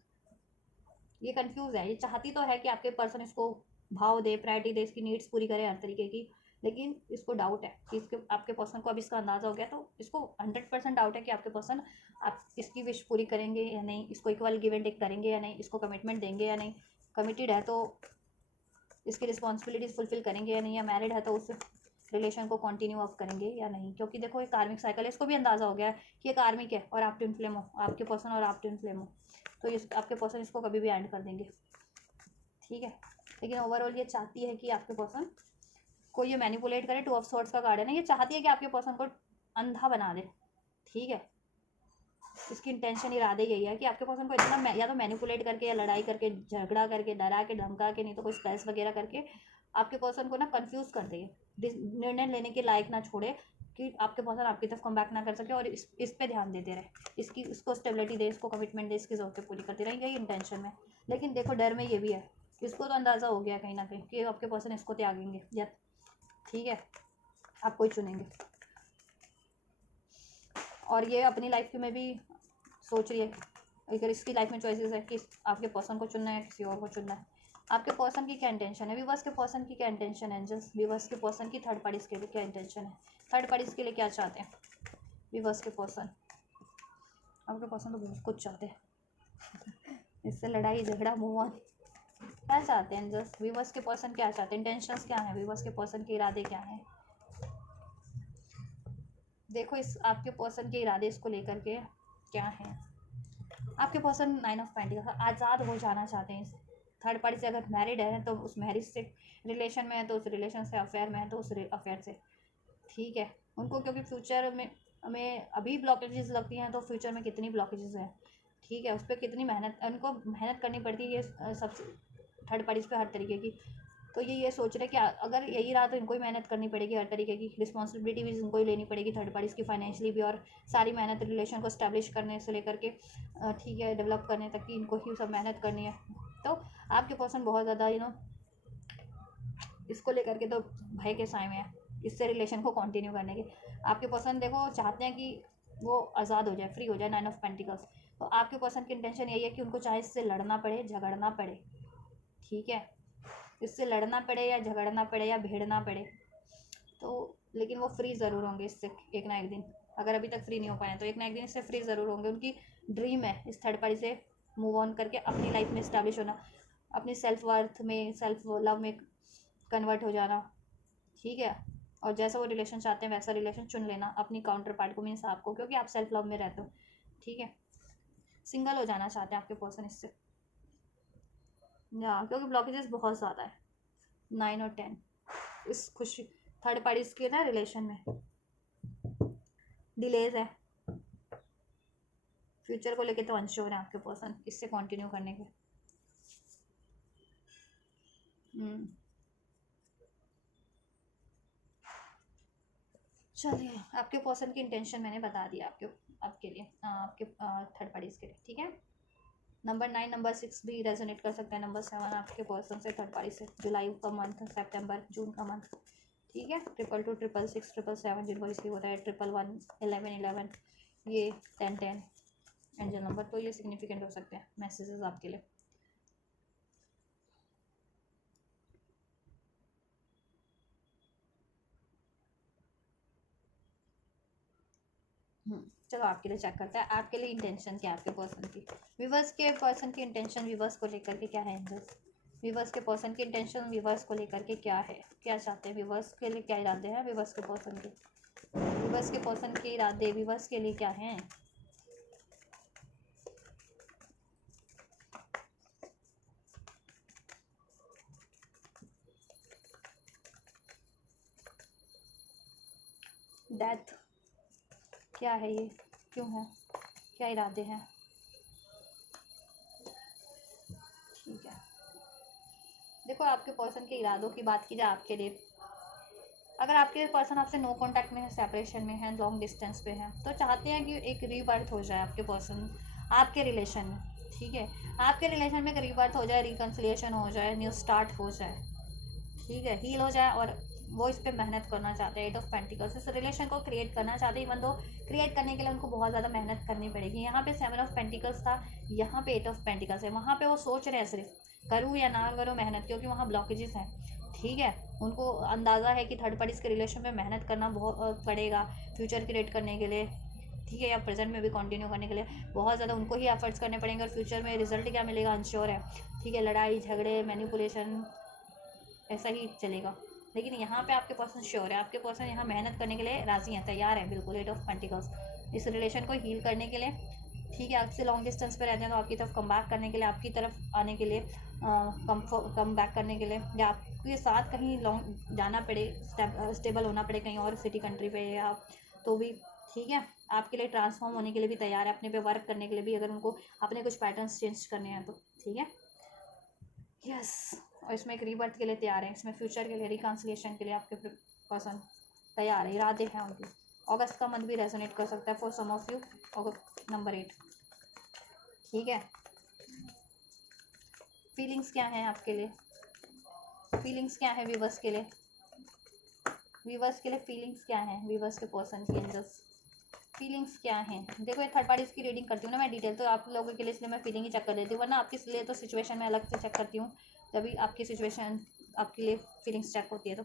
ये कंफ्यूज है, ये चाहती तो है कि आपके पर्सन इसको भाव दे, प्रायोरिटी दे, इसकी नीड्स पूरी करे हर तरीके की, लेकिन इसको डाउट है कि इसके आपके पर्सन को अब इसका अंदाज़ा हो गया, तो इसको 100% डाउट है कि आपके पर्सन आप इसकी विश पूरी करेंगे या नहीं, इसको इक्वल गिव एंड टेक करेंगे या नहीं, इसको कमिटमेंट देंगे या नहीं, कमिटेड है तो इसकी रिस्पॉन्सिबिलिटीज फुलफिल करेंगे या नहीं, या मैरिड है तो उस रिलेशन को कंटिन्यू अप करेंगे या नहीं। क्योंकि देखो ये कार्मिक साइकिल है, इसको भी अंदाज़ा हो गया है कि ये कार्मिक है और आप ट्विन फ्लेम हो, आपके पर्सन और आप ट्विन फ्लेम हो, तो इस आपके पर्सन इसको कभी भी एंड कर देंगे। ठीक है, लेकिन ओवरऑल ये चाहती है कि आपके पर्सन को ये मैनिपुलेट करे। 2 ऑफ स्वॉर्ड्स का कार्ड है ना, ये चाहती है कि आपके पर्सन को अंधा बना दे। ठीक है, इसकी इंटेंशन, इरादे यही है कि आपके पर्सन को इतना या तो मैनिपुलेट करके या लड़ाई करके, झगड़ा करके, डरा के, धमका के, नहीं तो कोई स्ट्रेस वगैरह करके आपके पर्सन को ना कंफ्यूज कर दे, निर्णय लेने के लायक ना छोड़े, कि आपके पर्सन आपकी तरफ कम बैक ना कर सके और इस पे ध्यान देते रहे, इसको स्टेबिलिटी दे, इसको कमिटमेंट दे, इसकी ज़रूरतें पूरी करती रहे, यही इंटेंशन में। लेकिन देखो डर में ये भी है, इसको तो अंदाज़ा हो गया कहीं ना कहीं कि आपके पर्सन इसको त्यागेंगे या, ठीक है, आपको ही चुनेंगे। और ये अपनी लाइफ में भी सोच रही है, अगर इसकी लाइफ में चॉइसेस है कि आपके पर्सन को चुनना है किसी और को चुनना है। आपके पर्सन की क्या इंटेंशन है, व्यूवर्स के पर्सन की क्या इंटेंशन है, जस्ट व्यूवर्स के पर्सन की थर्ड पार्टीज के लिए क्या इंटेंशन है, थर्ड पार्टीज के लिए क्या चाहते हैं व्यूवर्स के पर्सन। आपके पर्सन तो बहुत कुछ चाहते हैं, इससे लड़ाई झगड़ा मूव ऑन, क्या चाहते हैं जस्ट व्यूवर्स के पर्सन क्या चाहते हैं, इंटेंशंस क्या है व्यूवर्स के पर्सन के इरादे क्या हैं। देखो इस आपके पर्सन के इरादे इसको लेकर के क्या हैं। आपके पर्सन 9 ऑफ पेंटिकल्स, आज़ाद हो जाना चाहते हैं। थर्ड पार्टी से अगर मैरिड है तो उस मैरिज से रिलेशन में है तो उस रिलेशन से, अफेयर में है तो उस अफेयर से। ठीक है, उनको क्योंकि फ्यूचर में हमें अभी ब्लॉकेजेस लगती हैं तो फ्यूचर में कितनी ब्लॉकेजेस हैं, ठीक है, उस पर कितनी मेहनत उनको मेहनत करनी पड़ती है, ये सब थर्ड पार्टीज पे हर तरीके की। तो ये सोच रहे कि अगर यही रहा तो इनको ही मेहनत करनी पड़ेगी, हर तरीके की रिस्पॉन्सिबिलिटी भी इनको ही लेनी पड़ेगी थर्ड पार्टीज की, फाइनेंशियली भी, और सारी मेहनत रिलेशन को स्टैब्लिश करने से लेकर के ठीक है डेवलप करने तक की इनको ही सब मेहनत करनी है। तो आपके पर्सन बहुत ज़्यादा इसको लेकर के तो भय के साए में है, इससे रिलेशन को कंटिन्यू करने के। आपके पर्सन देखो चाहते हैं कि वो आज़ाद हो जाए, फ्री हो जाए, 9 ऑफ पेंटिकल्स। तो आपके पर्सन की इंटेंशन यही है कि उनको चाहे इससे लड़ना पड़े, झगड़ना पड़े, ठीक है, इससे लड़ना पड़े या झगड़ना पड़े या भिड़ना पड़े, तो लेकिन वो फ्री ज़रूर होंगे इससे एक ना एक दिन। अगर अभी तक फ्री नहीं हो पाए तो एक ना एक दिन इससे फ्री ज़रूर होंगे। उनकी ड्रीम है इस थर्ड पार्टी से मूव ऑन करके अपनी लाइफ में इस्टेब्लिश होना, अपनी सेल्फ वर्थ में, सेल्फ लव में कन्वर्ट हो जाना। ठीक है, और जैसा वो रिलेशन चाहते हैं वैसा रिलेशन चुन लेना अपनी काउंटर पार्ट को, मीन्स आपको, क्योंकि आप सेल्फ लव में रहते हो। ठीक है, सिंगल हो जाना चाहते हैं आपके पर्सन इससे, या क्योंकि ब्लॉकेजेस बहुत ज़्यादा है, 9 और 10 इस खुशी थर्ड पार्टीज के ना रिलेशन में डिलेज है। फ्यूचर को लेके तो अनश्योर है आपके पर्सन इससे कंटिन्यू करने के। चलिए, आपके पर्सन की इंटेंशन मैंने बता दिया आपके लिए, आपके थर्ड पार्टीज के लिए, ठीक है। नंबर 9, नंबर 6 भी रेजोनेट कर सकता है। नंबर 7 आपके पर्सन से थर्ड पार्टी से, जुलाई का मंथ, सितंबर, जून का मंथ, ठीक है। 222, 666, 777 जिनको रिसीव होता है, 111, 1111, ये 1010 एंजल नंबर, तो ये सिग्निफिकेंट हो सकते हैं मैसेजेस आपके लिए। चलो आपके लिए चेक करते हैं आपके लिए इंटेंशन क्या है आपके पर्सन की। व्यूवर्स के पर्सन की इंटेंशन व्यूवर्स को लेकर के क्या है एंजल्स? व्यूवर्स के पर्सन की इंटेंशन व्यूवर्स को लेकर के क्या है, क्या चाहते हैं व्यूवर्स के लिए, क्या इरादे हैं व्यूवर्स के पर्सन के? व्यूवर्स के पर्सन के इरादे व्यूवर्स के लिए क्या हैं? डेथ क्या है ये, क्यों है, क्या इरादे हैं? ठीक है, देखो आपके पर्सन के इरादों की बात की जाए आपके लिए, अगर आपके पर्सन आपसे नो कांटेक्ट में है, सेपरेशन में है, लॉन्ग डिस्टेंस पे है, तो चाहते हैं कि एक रीबर्थ हो जाए आपके पर्सन आपके रिलेशन में, ठीक है। आपके रिलेशन में एक रीबर्थ हो जाए, रिकन्सिलिएशन हो जाए, न्यू स्टार्ट हो जाए, ठीक है, हील हो जाए, और वो इस पर मेहनत करना चाहते हैं। 8 ऑफ पेंटिकल्स इस रिलेशन को क्रिएट करना चाहते हैं, इवन दो क्रिएट करने के लिए उनको बहुत ज़्यादा मेहनत करनी पड़ेगी। यहाँ पे 7 ऑफ पेंटिकल्स था, यहाँ पे 8 ऑफ पेंटिकल्स है। वहाँ पे वो सोच रहे हैं सिर्फ करूँ या ना करूँ मेहनत, क्योंकि वहाँ ब्लॉकेजेस हैं, ठीक है। उनको अंदाज़ा है कि थर्ड पार्टीज के रिलेशन में मेहनत करना बहुत पड़ेगा फ्यूचर क्रिएट करने के लिए, ठीक है, या प्रेजेंट में भी कंटिन्यू करने के लिए बहुत ज़्यादा उनको ही एफर्ट्स करने पड़ेंगे, और फ्यूचर में रिजल्ट क्या मिलेगा अनश्योर है, ठीक है। लड़ाई झगड़े मैनिपुलेशन ऐसा ही चलेगा, लेकिन यहाँ पे आपके पर्सन श्योर है, आपके पर्सन यहाँ मेहनत करने के लिए राजी हैं, तैयार है बिल्कुल। 8 ऑफ पेंटिकल्स इस रिलेशन को हील करने के लिए, ठीक है। आपसे लॉन्ग डिस्टेंस पे रहते हैं तो आपकी तरफ कम बैक करने के लिए, आपकी तरफ आने के लिए, कम बैक करने के लिए, या आपके साथ कहीं लॉन्ग जाना पड़े, स्टेबल होना पड़े कहीं और सिटी कंट्री पे या तो भी, ठीक है। आपके लिए ट्रांसफॉर्म होने के लिए भी तैयार है, अपने पे वर्क करने के लिए भी, अगर उनको अपने कुछ पैटर्न्स चेंज करने हैं तो, ठीक है। यस, और इसमें एक रीबर्थ के लिए तैयार है, इसमें फ्यूचर के लिए, रिकन्सिलिएशन के लिए आपके पर्सन तैयार है, इरादे हैं उनके। अगस्त का मंथ भी रेजोनेट कर सकता है फॉर सम ऑफ यू, अगस्त नंबर 8, ठीक है। फीलिंग्स क्या हैं आपके लिए, फीलिंग्स क्या है व्यूवर्स के लिए, व्यूवर्स के लिए फीलिंग्स क्या है, व्यूवर्स के पर्सन की एंजल्स फीलिंग्स क्या हैं? देखो ये थर्ड पार्टीज की रीडिंग करती हूँ ना मैं डिटेल, तो आप लोगों के लिए इसलिए मैं फीलिंग ही चेक कर देती हूँ, वरना आपके लिए तो सिचुएशन में अलग से चेक करती हूँ, तभी आपकी सिचुएशन आपके लिए फीलिंग्स चेक होती है। तो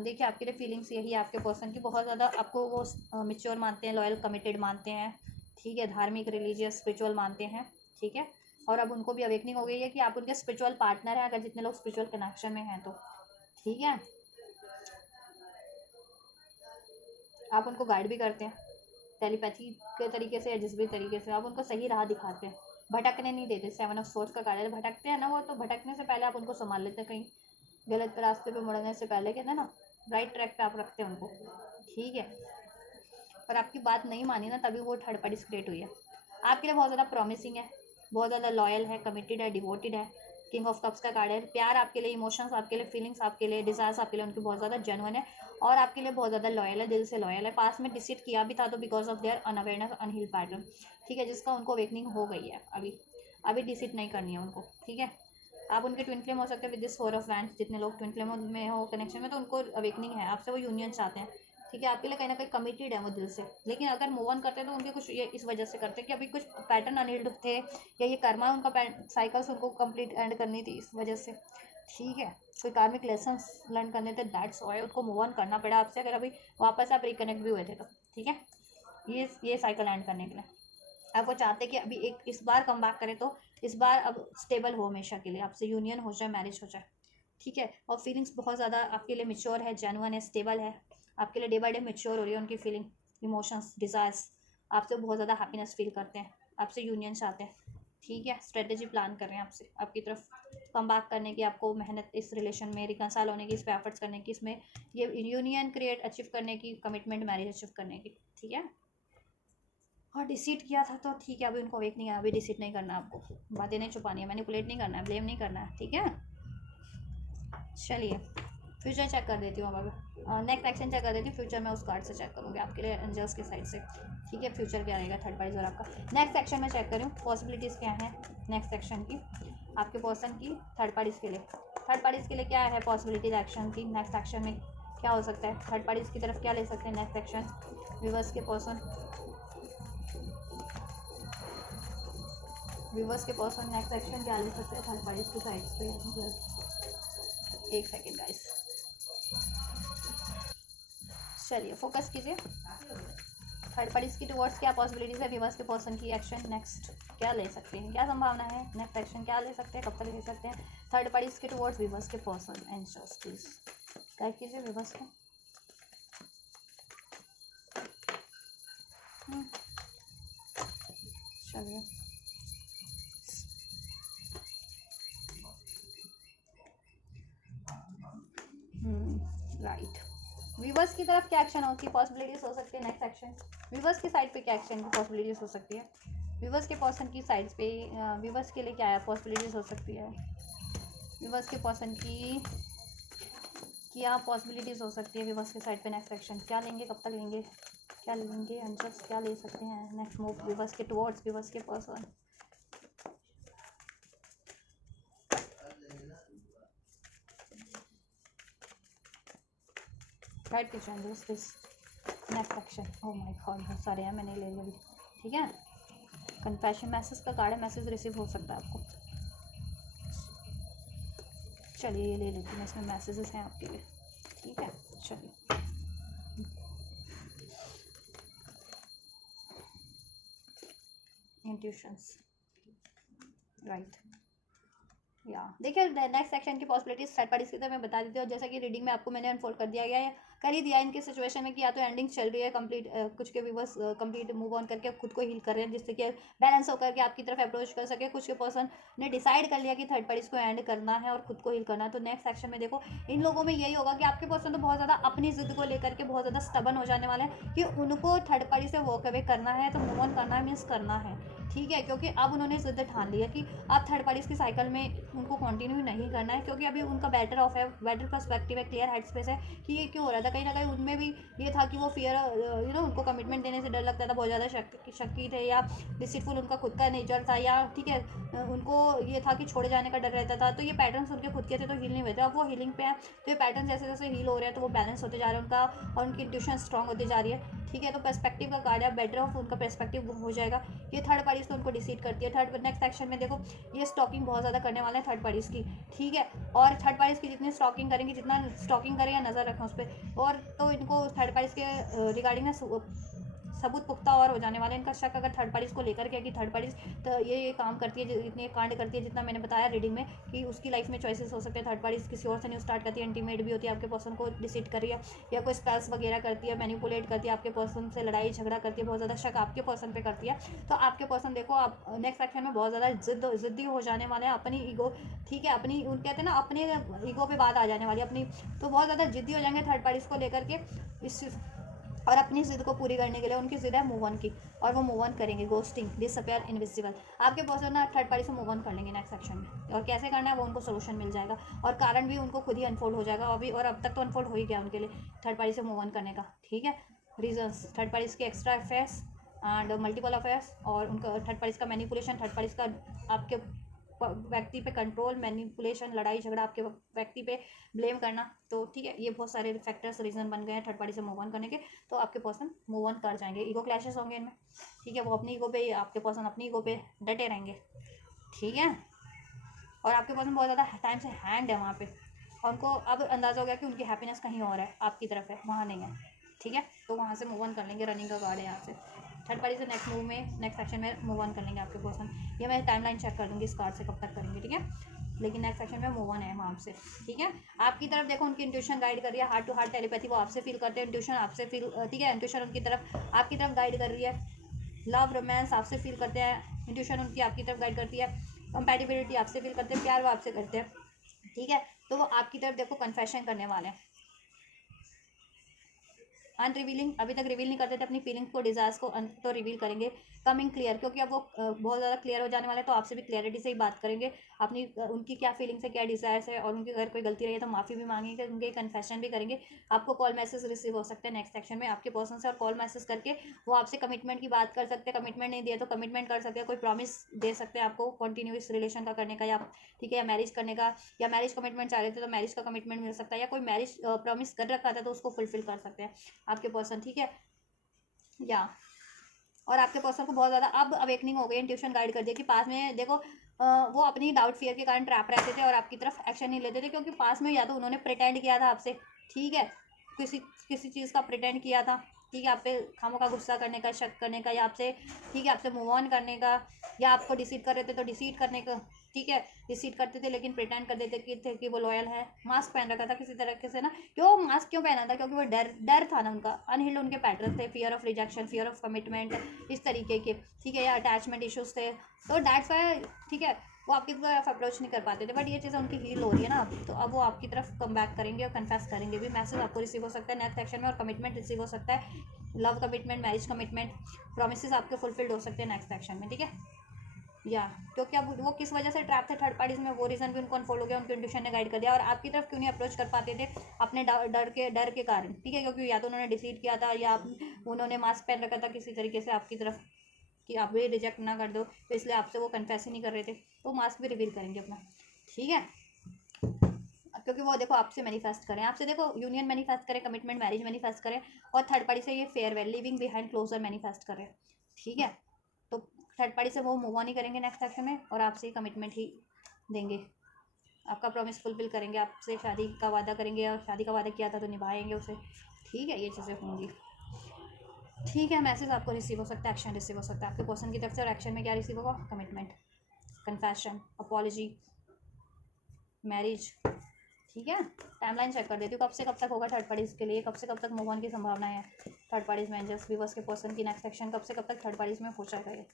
देखिए आपके लिए फीलिंग्स यही है, आपके पर्सन की बहुत ज़्यादा आपको वो मिच्योर मानते हैं, लॉयल कमिटेड मानते हैं, ठीक है, धार्मिक रिलीजियस स्पिरिचुअल मानते हैं, ठीक है। और अब उनको भी अवेकनिंग हो गई है कि आप उनके स्पिरिचुअल पार्टनर हैं, अगर जितने लोग स्पिरिचुअल कनेक्शन में हैं तो, ठीक है। आप उनको गाइड भी करते हैं टेलीपैथी के तरीके से या जिस भी तरीके से, आप उनको सही राह दिखाते हैं, भटकने नहीं देते। 7 ऑफ सोर्स का कार्ड भटकते हैं ना वो, तो भटकने से पहले आप उनको संभाल लेते हैं, कहीं गलत रास्ते पे मुड़ने से पहले, कहते हैं ना, राइट ट्रैक पे आप रखते हैं उनको, ठीक है। पर आपकी बात नहीं मानी ना, तभी वो थर्ड पार्टी क्रिएट हुई है। आपके लिए बहुत ज़्यादा प्रॉमिसिंग है, बहुत ज़्यादा लॉयल है, कमिटेड है, डिवोटेड है। किंग ऑफ कप्स का कार्ड है, प्यार आपके लिए, इमोशंस आपके लिए, फीलिंग्स आपके लिए, डिजायर्स आपके लिए उनकी बहुत ज़्यादा जेन्युइन है, और आपके लिए बहुत ज़्यादा लॉयल है, दिल से लॉयल है। पास में डिसीट किया भी था तो because of their unawareness, unheal pattern, ठीक है, जिसका उनको अवेकनिंग हो गई है। अभी डिसीट नहीं करनी है उनको, ठीक है। आप उनके ट्विन फ्लेम हो सकते हैं विद दिस 4 ऑफ वैंड्स, जितने लोग ट्विन फ्लेम में हो कनेक्शन में, तो उनको अवेकनिंग है, आपसे वो यूनियन चाहते हैं, ठीक है। आपके लिए कहीं ना कहीं कमिटेड है वो दिल से, लेकिन अगर मूव ऑन करते हैं तो उनके कुछ ये इस वजह से करते हैं कि अभी कुछ पैटर्न अनहील्ड थे, या ये कर्मा उनका साइकिल्स उनको कंप्लीट एंड करनी थी इस वजह से, ठीक है। कोई कार्मिक लेसन लर्न करने थे, दैट्स व्हाई उनको मूव ऑन करना पड़ा आपसे, अगर अभी वापस आप रिकनेक्ट भी हुए थे तो, ठीक है। ये साइकिल एंड करने के लिए आप वो चाहते हैं कि अभी एक इस बार कम बैक करें, तो इस बार अब स्टेबल हो हमेशा के लिए, आपसे यूनियन हो जाए, मैरिज हो जाए, ठीक है। और फीलिंग्स बहुत ज़्यादा आपके लिए मिच्योर है, जेन्युइन है, स्टेबल है, आपके लिए डे बाय डे मिच्योर हो रही है उनकी फीलिंग, इमोशंस, डिज़ायर्स, आपसे बहुत ज़्यादा हैप्पीनेस फील करते हैं, आपसे यूनियन चाहते हैं, ठीक है। स्ट्रेटेजी प्लान कर रहे हैं आपसे, आपकी तरफ कम बैक करने की, आपको मेहनत इस रिलेशन में रिकनसाइल होने की, इस पर एफर्ट्स करने की, इसमें ये यूनियन क्रिएट अचीव करने की, कमिटमेंट मैरिज अचीव करने की, ठीक है। और डिसीट किया था तो ठीक है, अभी उनको वेक नहीं है, अभी डिसीट नहीं करना है आपको, बातें नहीं छुपानी है, मैनिपुलेट नहीं करना है, ब्लेम नहीं करना है, ठीक है। चलिए फ्यूचर चेक कर देती हूँ अब, नेक्स्ट एक्शन चेक कर देती हूँ, फ्यूचर मैं उस कार्ड से चेक करूँगी आपके लिए एंजल्स की साइड से, ठीक है। फ्यूचर क्या रहेगा थर्ड पार्टी और आपका नेक्स्ट एक्शन में चेक करूँ, पॉसिबिलिटीज़ क्या है नेक्स्ट एक्शन की आपके पर्सन की थर्ड पार्टीज़ के लिए, थर्ड पार्टीज़ के लिए क्या है पॉसिबिलिटीज एक्शन की, नेक्स्ट एक्शन में क्या हो सकता है, थर्ड पार्टीज़ की तरफ क्या ले सकते हैं नेक्स्ट एक्शन, व्यूअर्स के पर्सन, व्यूअर्स के पर्सन नेक्स्ट एक्शन क्या ले सकते हैं थर्ड पार्टीज़ की साइड पे, एक सेकेंड गाइस, चलिए फोकस कीजिए, थर्ड पार्टीज़ की टुवर्ड्स क्या पॉसिबिलिटीज़ है, व्यूअर्स के पर्सन की एक्शन नेक्स्ट क्या ले सकते हैं, क्या संभावना है, नेक्स्ट एक्शन क्या ले सकते हैं, कब तक ले सकते हैं थर्ड पार्टीज़ के टुवर्ड्स व्यूअर्स के पर्सन, एंजल्स प्लीज गाइड कीजिए व्यूअर्स को। चलिए राइट, व्यूअर्स की तरफ क्या एक्शन होती है, पॉसिबिलिटीज हो सकती है नेक्स्ट एक्शन, व्यूअर्स की साइड पे क्या एक्शन की पॉसिबिलिटीज हो सकती है, व्यूअर्स के पर्सन की साइड पे व्यूअर्स के लिए क्या है पॉसिबिलिटीज हो सकती है, व्यूअर्स के पर्सन की क्या पॉसिबिलिटीज हो सकती है, व्यूअर्स के साइड पे नेक्स्ट एक्शन क्या लेंगे, कब तक लेंगे, क्या लेंगे आंसर्स, क्या ले सकते हैं नेक्स्ट मूव व्यूअर्स के टुवर्ड्स व्यूअर्स के पर्सन, राइट कीजिए angels please next action. Oh my god बहुत सारे हैं, मैंने ले लिए, ठीक है। कन्फेशन मैसेज का कार्ड है, मैसेज रिसीव हो सकता है आपको, चलिए ये ले लेती हूँ, इसमें मैसेजेस हैं आपके लिए, ठीक है। चलिए इंट्यूशंस राइट, या देखिए नेक्स्ट सेक्शन की पॉसिबिलिटीज थर्ड पार्टीज की तरह मैं बता देती हूँ, जैसा कि रीडिंग में आपको मैंने अनफोल्ड कर दिया गया है, कर ही दिया इनके सिचुएशन में कि या तो एंडिंग चल रही है कंप्लीट, कुछ के व्यूवर्स कंप्लीट मूव ऑन करके खुद को हील कर रहे हैं जिससे कि बैलेंस होकर के आपकी तरफ अप्रोच कर सके, कुछ के पर्सन ने डिसाइड कर लिया कि थर्ड पार्टीज को एंड करना है और खुद को हील करना है। तो नेक्स्ट सेक्शन में देखो इन लोगों में यही होगा कि आपके पर्सन तो बहुत ज़्यादा अपनी जिद को लेकर के बहुत ज़्यादा स्टबन हो जाने वाला है कि उनको थर्ड पार्टी से वॉक अवे करना है, तो मूव ऑन करना है मीन्स करना है, ठीक है। क्योंकि अब उन्होंने जिद ठान लिया कि आप थर्ड पार्टीज की साइकिल में उनको कंटिन्यू नहीं करना है, क्योंकि अभी उनका बेटर ऑफ है, बेटर पर्सपेक्टिव है, क्लियर हेड स्पेस है कि ये क्यों हो रहा था, कहीं ना कहीं उनमें भी ये था कि वो फियर उनको कमिटमेंट देने से डर लगता था, बहुत ज़्यादा शक्की थे या डिसीटफुल उनका खुद का नेचर था, या ठीक है उनको ये था कि छोड़े जाने का डर रहता था, तो ये पैटर्न्स उनके खुद के थे तो हील नहीं हुए थे, अब वो हीलिंग पे है, तो ये पैटर्न जैसे जैसे हील हो रहे हैं तो वो बैलेंस होते जा रहे हैं उनका, और उनकी इंट्यूशन स्ट्रॉन्ग होती जा रही है, ठीक है। तो पर्सपेक्टिव का कार्ड है, बेटर ऑफ उनका पर्सपेक्टिव हो जाएगा, ये थर्ड पार्टीज तो उनको डिसीड करती है। थर्ड नेक्स्ट एक्शन में देखो ये स्टॉकिंग बहुत ज़्यादा करने वाले हैं थर्ड पार्टीज की, ठीक है। और थर्ड पार्टीज की जितनी स्टॉकिंग करेंगे, जितना स्टॉकिंग करें या नज़र रखें उस पर, और तो इनको थर्ड पार्टीज के रिगार्डिंग ना सबूत पुख्ता और हो जाने वाले इनका शक अगर थर्ड पार्टीज को लेकर के कि थर्ड पार्टीज तो ये काम करती है, इतने कांड करती है, जितना मैंने बताया रीडिंग में कि उसकी लाइफ में चॉइसेस हो सकते हैं, थर्ड पार्टीज किसी और से न्यू स्टार्ट करती है, इंटीमेट भी होती है, आपके पर्सन को डिसीड कर रही है, या कोई स्पेल्स वगैरह करती है, मैनिपुलेट करती है, आपके पर्सन से लड़ाई झगड़ा करती है, बहुत ज़्यादा शक आपके पर्सन पे करती है। तो आपके पर्सन देखो आप नेक्स्ट सेक्शन में बहुत ज़्यादा जिद्दी हो जाने वाले हैं, अपनी ईगो, ठीक है, अपनी उन कहते हैं ना अपने ईगो पे बात आ जाने वाली है अपनी, तो बहुत ज़्यादा जिद्दी हो जाएंगे थर्ड पार्टीज को लेकर के इस, और अपनी जिद को पूरी करने के लिए उनकी जिद है मूव ऑन की, और वो मूव ऑन करेंगे, गोस्टिंग, डिसअपियर, इनविजिबल, आपके पर्सन ना थर्ड पार्टी से मूव ऑन कर लेंगे नेक्स्ट सेक्शन में, और कैसे करना है वो उनको सोल्यूशन मिल जाएगा, और कारण भी उनको खुद ही अनफोल्ड हो जाएगा अभी, और अब तक तो अनफोल्ड हो ही गया उनके लिए थर्ड पार्टी से मूव ऑन करने का, ठीक है। रीजंस थर्ड पार्टीज के extra affairs and multiple affairs, और उनका थर्ड पार्टीज का मैनिपुलेशन, थर्ड पार्टीज का आपके व्यक्ति पे कंट्रोल, मैनिपुलेशन, लड़ाई झगड़ा, आपके व्यक्ति पे ब्लेम करना, तो ठीक है ये बहुत सारे फैक्टर्स रीजन बन गए हैं थर्ड पार्टी से मूव ऑन करने के, तो आपके पर्सन मूव ऑन कर जाएंगे, ईगो क्लैशेस होंगे इनमें, ठीक है, वो अपनी ईगो पे, आपके पर्सन अपनी ईगो पे डटे रहेंगे, ठीक है। और आपके पर्सन बहुत ज़्यादा टाइम से हैंग्ड है वहाँ पे, और उनको अब अंदाज़ा हो गया कि उनकी हैप्पीनेस कहीं और है, आपकी तरफ है, वहाँ नहीं है, ठीक है। तो वहाँ से मूव ऑन कर लेंगे, रनिंग का कार्ड है यहाँ से, थर्ड पार्टी से नेक्स्ट मूव में नेक्स्ट सेक्शन में मूव ऑन कर लेंगे आपके पर्सन, ये मैं टाइमलाइन चेक कर दूँगी इस कार्ड से कब तक करेंगे, ठीक है, लेकिन नेक्स्ट सेक्शन में मूव ऑन है वहाँ से, ठीक है। आपकी तरफ देखो उनकी इंट्यूशन गाइड कर रही है, हार्ट टू हार्ट टेलीपैथी वो आपसे फील करते हैं, इंट्यूशन आपसे फील, ठीक है, इंट्यूशन उनकी तरफ आपकी तरफ गाइड कर रही है, लव रोमांस आपसे फील करते हैं, इंट्यूशन उनकी आपकी तरफ गाइड करती है, कंपैटिबिलिटी आपसे फील करते हैं, प्यार वो आपसे करते हैं, ठीक है। तो वो आपकी तरफ देखो कन्फेशन करने वाले हैं, अनरिवीलिंग, अभी तक रिवील नहीं करते थे अपनी फीलिंग्स को, डिजायर्स को, तो रिवील करेंगे। कमिंग क्लियर, क्योंकि अब वो बहुत ज़्यादा क्लियर हो जाने वाले हैं, तो आपसे भी क्लियरिटी से ही बात करेंगे अपनी उनकी क्या फीलिंग्स है, क्या डिजायर्स है, और उनकी अगर कोई गलती रही है तो माफ़ी भी मांगेंगे, उनके कन्फेशन भी करेंगे। आपको कॉल मैसेज रिसीव हो सकते हैं नेक्स्ट सेक्शन में आपके पर्सन से, और कॉल मैसेज करके वो आपसे कमिटमेंट की बात कर सकते हैं। कमिटमेंट नहीं दिया तो कमिटमेंट कर सकते हैं, कोई प्रॉमिस दे सकते हैं आपको कंटिन्यू इस रिलेशन का करने का, या ठीक है, या मैरिज करने का, या मैरिज कमिटमेंट चाह रहे थे तो मैरिज का कमिटमेंट मिल सकता है, या कोई मैरिज प्रॉमिस कर रखा था तो उसको फुलफिल कर सकते हैं आपके पर्सन, ठीक है। या और आपके पर्सन को बहुत ज़्यादा अब अवेकनिंग हो गई, इंट्यूशन गाइड कर दिया कि पास में देखो वो अपनी डाउट फियर के कारण ट्रैप रहते थे और आपकी तरफ एक्शन नहीं लेते थे, क्योंकि पास में या तो उन्होंने प्रिटेंड किया था आपसे, ठीक है, किसी किसी चीज़ का प्रिटेंड किया था, ठीक है, आप पे खामों का गुस्सा करने का, शक करने का, या आपसे, ठीक है, आपसे मूव ऑन करने का, या आपको डिसीट कर रहे थे तो डिसीट करने का, ठीक है, डिसीट करते थे लेकिन प्रिटेंड कर देते कि वो लॉयल है। मास्क पहन रखा था किसी तरीके से ना, क्यों मास्क क्यों पहना था, क्योंकि वो डर डर था ना उनका, अनहिल्ड उनके पैटर्न थे, fear of rejection, fear of commitment, इस तरीके के, ठीक है, या अटैचमेंट इश्यूज थे, तो दैट्स वाई, ठीक है, वो आपकी तरफ अप्रोच नहीं कर पाते थे। बट ये चीज़ें उनकी हील हो रही है ना अब, तो अब वो आपकी तरफ कम बैक करेंगे और कन्फेस करेंगे भी। मैसेज आपको रिसीव हो सकता है नेक्स्ट सेक्शन में, और कमिटमेंट रिसीव हो सकता है, love commitment, marriage commitment, promise आपके फुलफिल्ड हो सकते हैं नेक्स्ट सेक्शन में, ठीक है। या क्योंकि अब वो किस वजह से ट्रैप थे थर्ड पार्टीज में, वो रीज़न भी उनको अनफॉलो हो गया, उनके इंट्यूशन ने गाइड कर दिया, और आपकी तरफ क्यों नहीं अप्रोच कर पाते थे अपने डर के कारण, ठीक है, क्योंकि या तो उन्होंने डिसीड किया था, या उन्होंने मास्क पहन रखा था किसी तरीके से आपकी तरफ कि आप भी रिजेक्ट ना कर दो, तो इसलिए आपसे वो कन्फेस ही नहीं कर रहे थे, तो मास्क भी रिवील करेंगे अपना, ठीक है। क्योंकि वो देखो आपसे मैनिफेस्ट करें, आपसे देखो यूनियन मैनिफेस्ट करें, कमिटमेंट मैरिज मैनिफेस्ट करें, और थर्ड पार्टी से ये farewell leaving behind closure manifest करें, ठीक है। तो थर्ड पार्टी से वो मूव ऑन ही करेंगे नेक्स्ट सेक्शन में, और आपसे कमिटमेंट ही देंगे, आपका प्रॉमिस फुलफिल करेंगे, आपसे शादी का वादा करेंगे, और शादी का वादा किया था तो निभाएंगे उसे, ठीक है, ये चीज़ें होंगी, ठीक है। मैसेज आपको रिसीव हो सकता है, एक्शन रिसीव हो सकता है आपके पर्सन की तरफ से, और एक्शन में क्या रिसीव होगा, कमिटमेंट, कन्फेशन, अपॉलॉजी, मैरिज, ठीक है। टाइमलाइन चेक कर देती हूँ, कब से कब तक होगा थर्ड पार्टीज के लिए, कब से कब तक मूव ऑन की संभावना है थर्ड पार्टीज में, जस्ट व्यूअर्स के पर्सन की नेक्स्ट सेक्शन कब से कब तक थर्ड पार्टीज में हो जाएगा ये।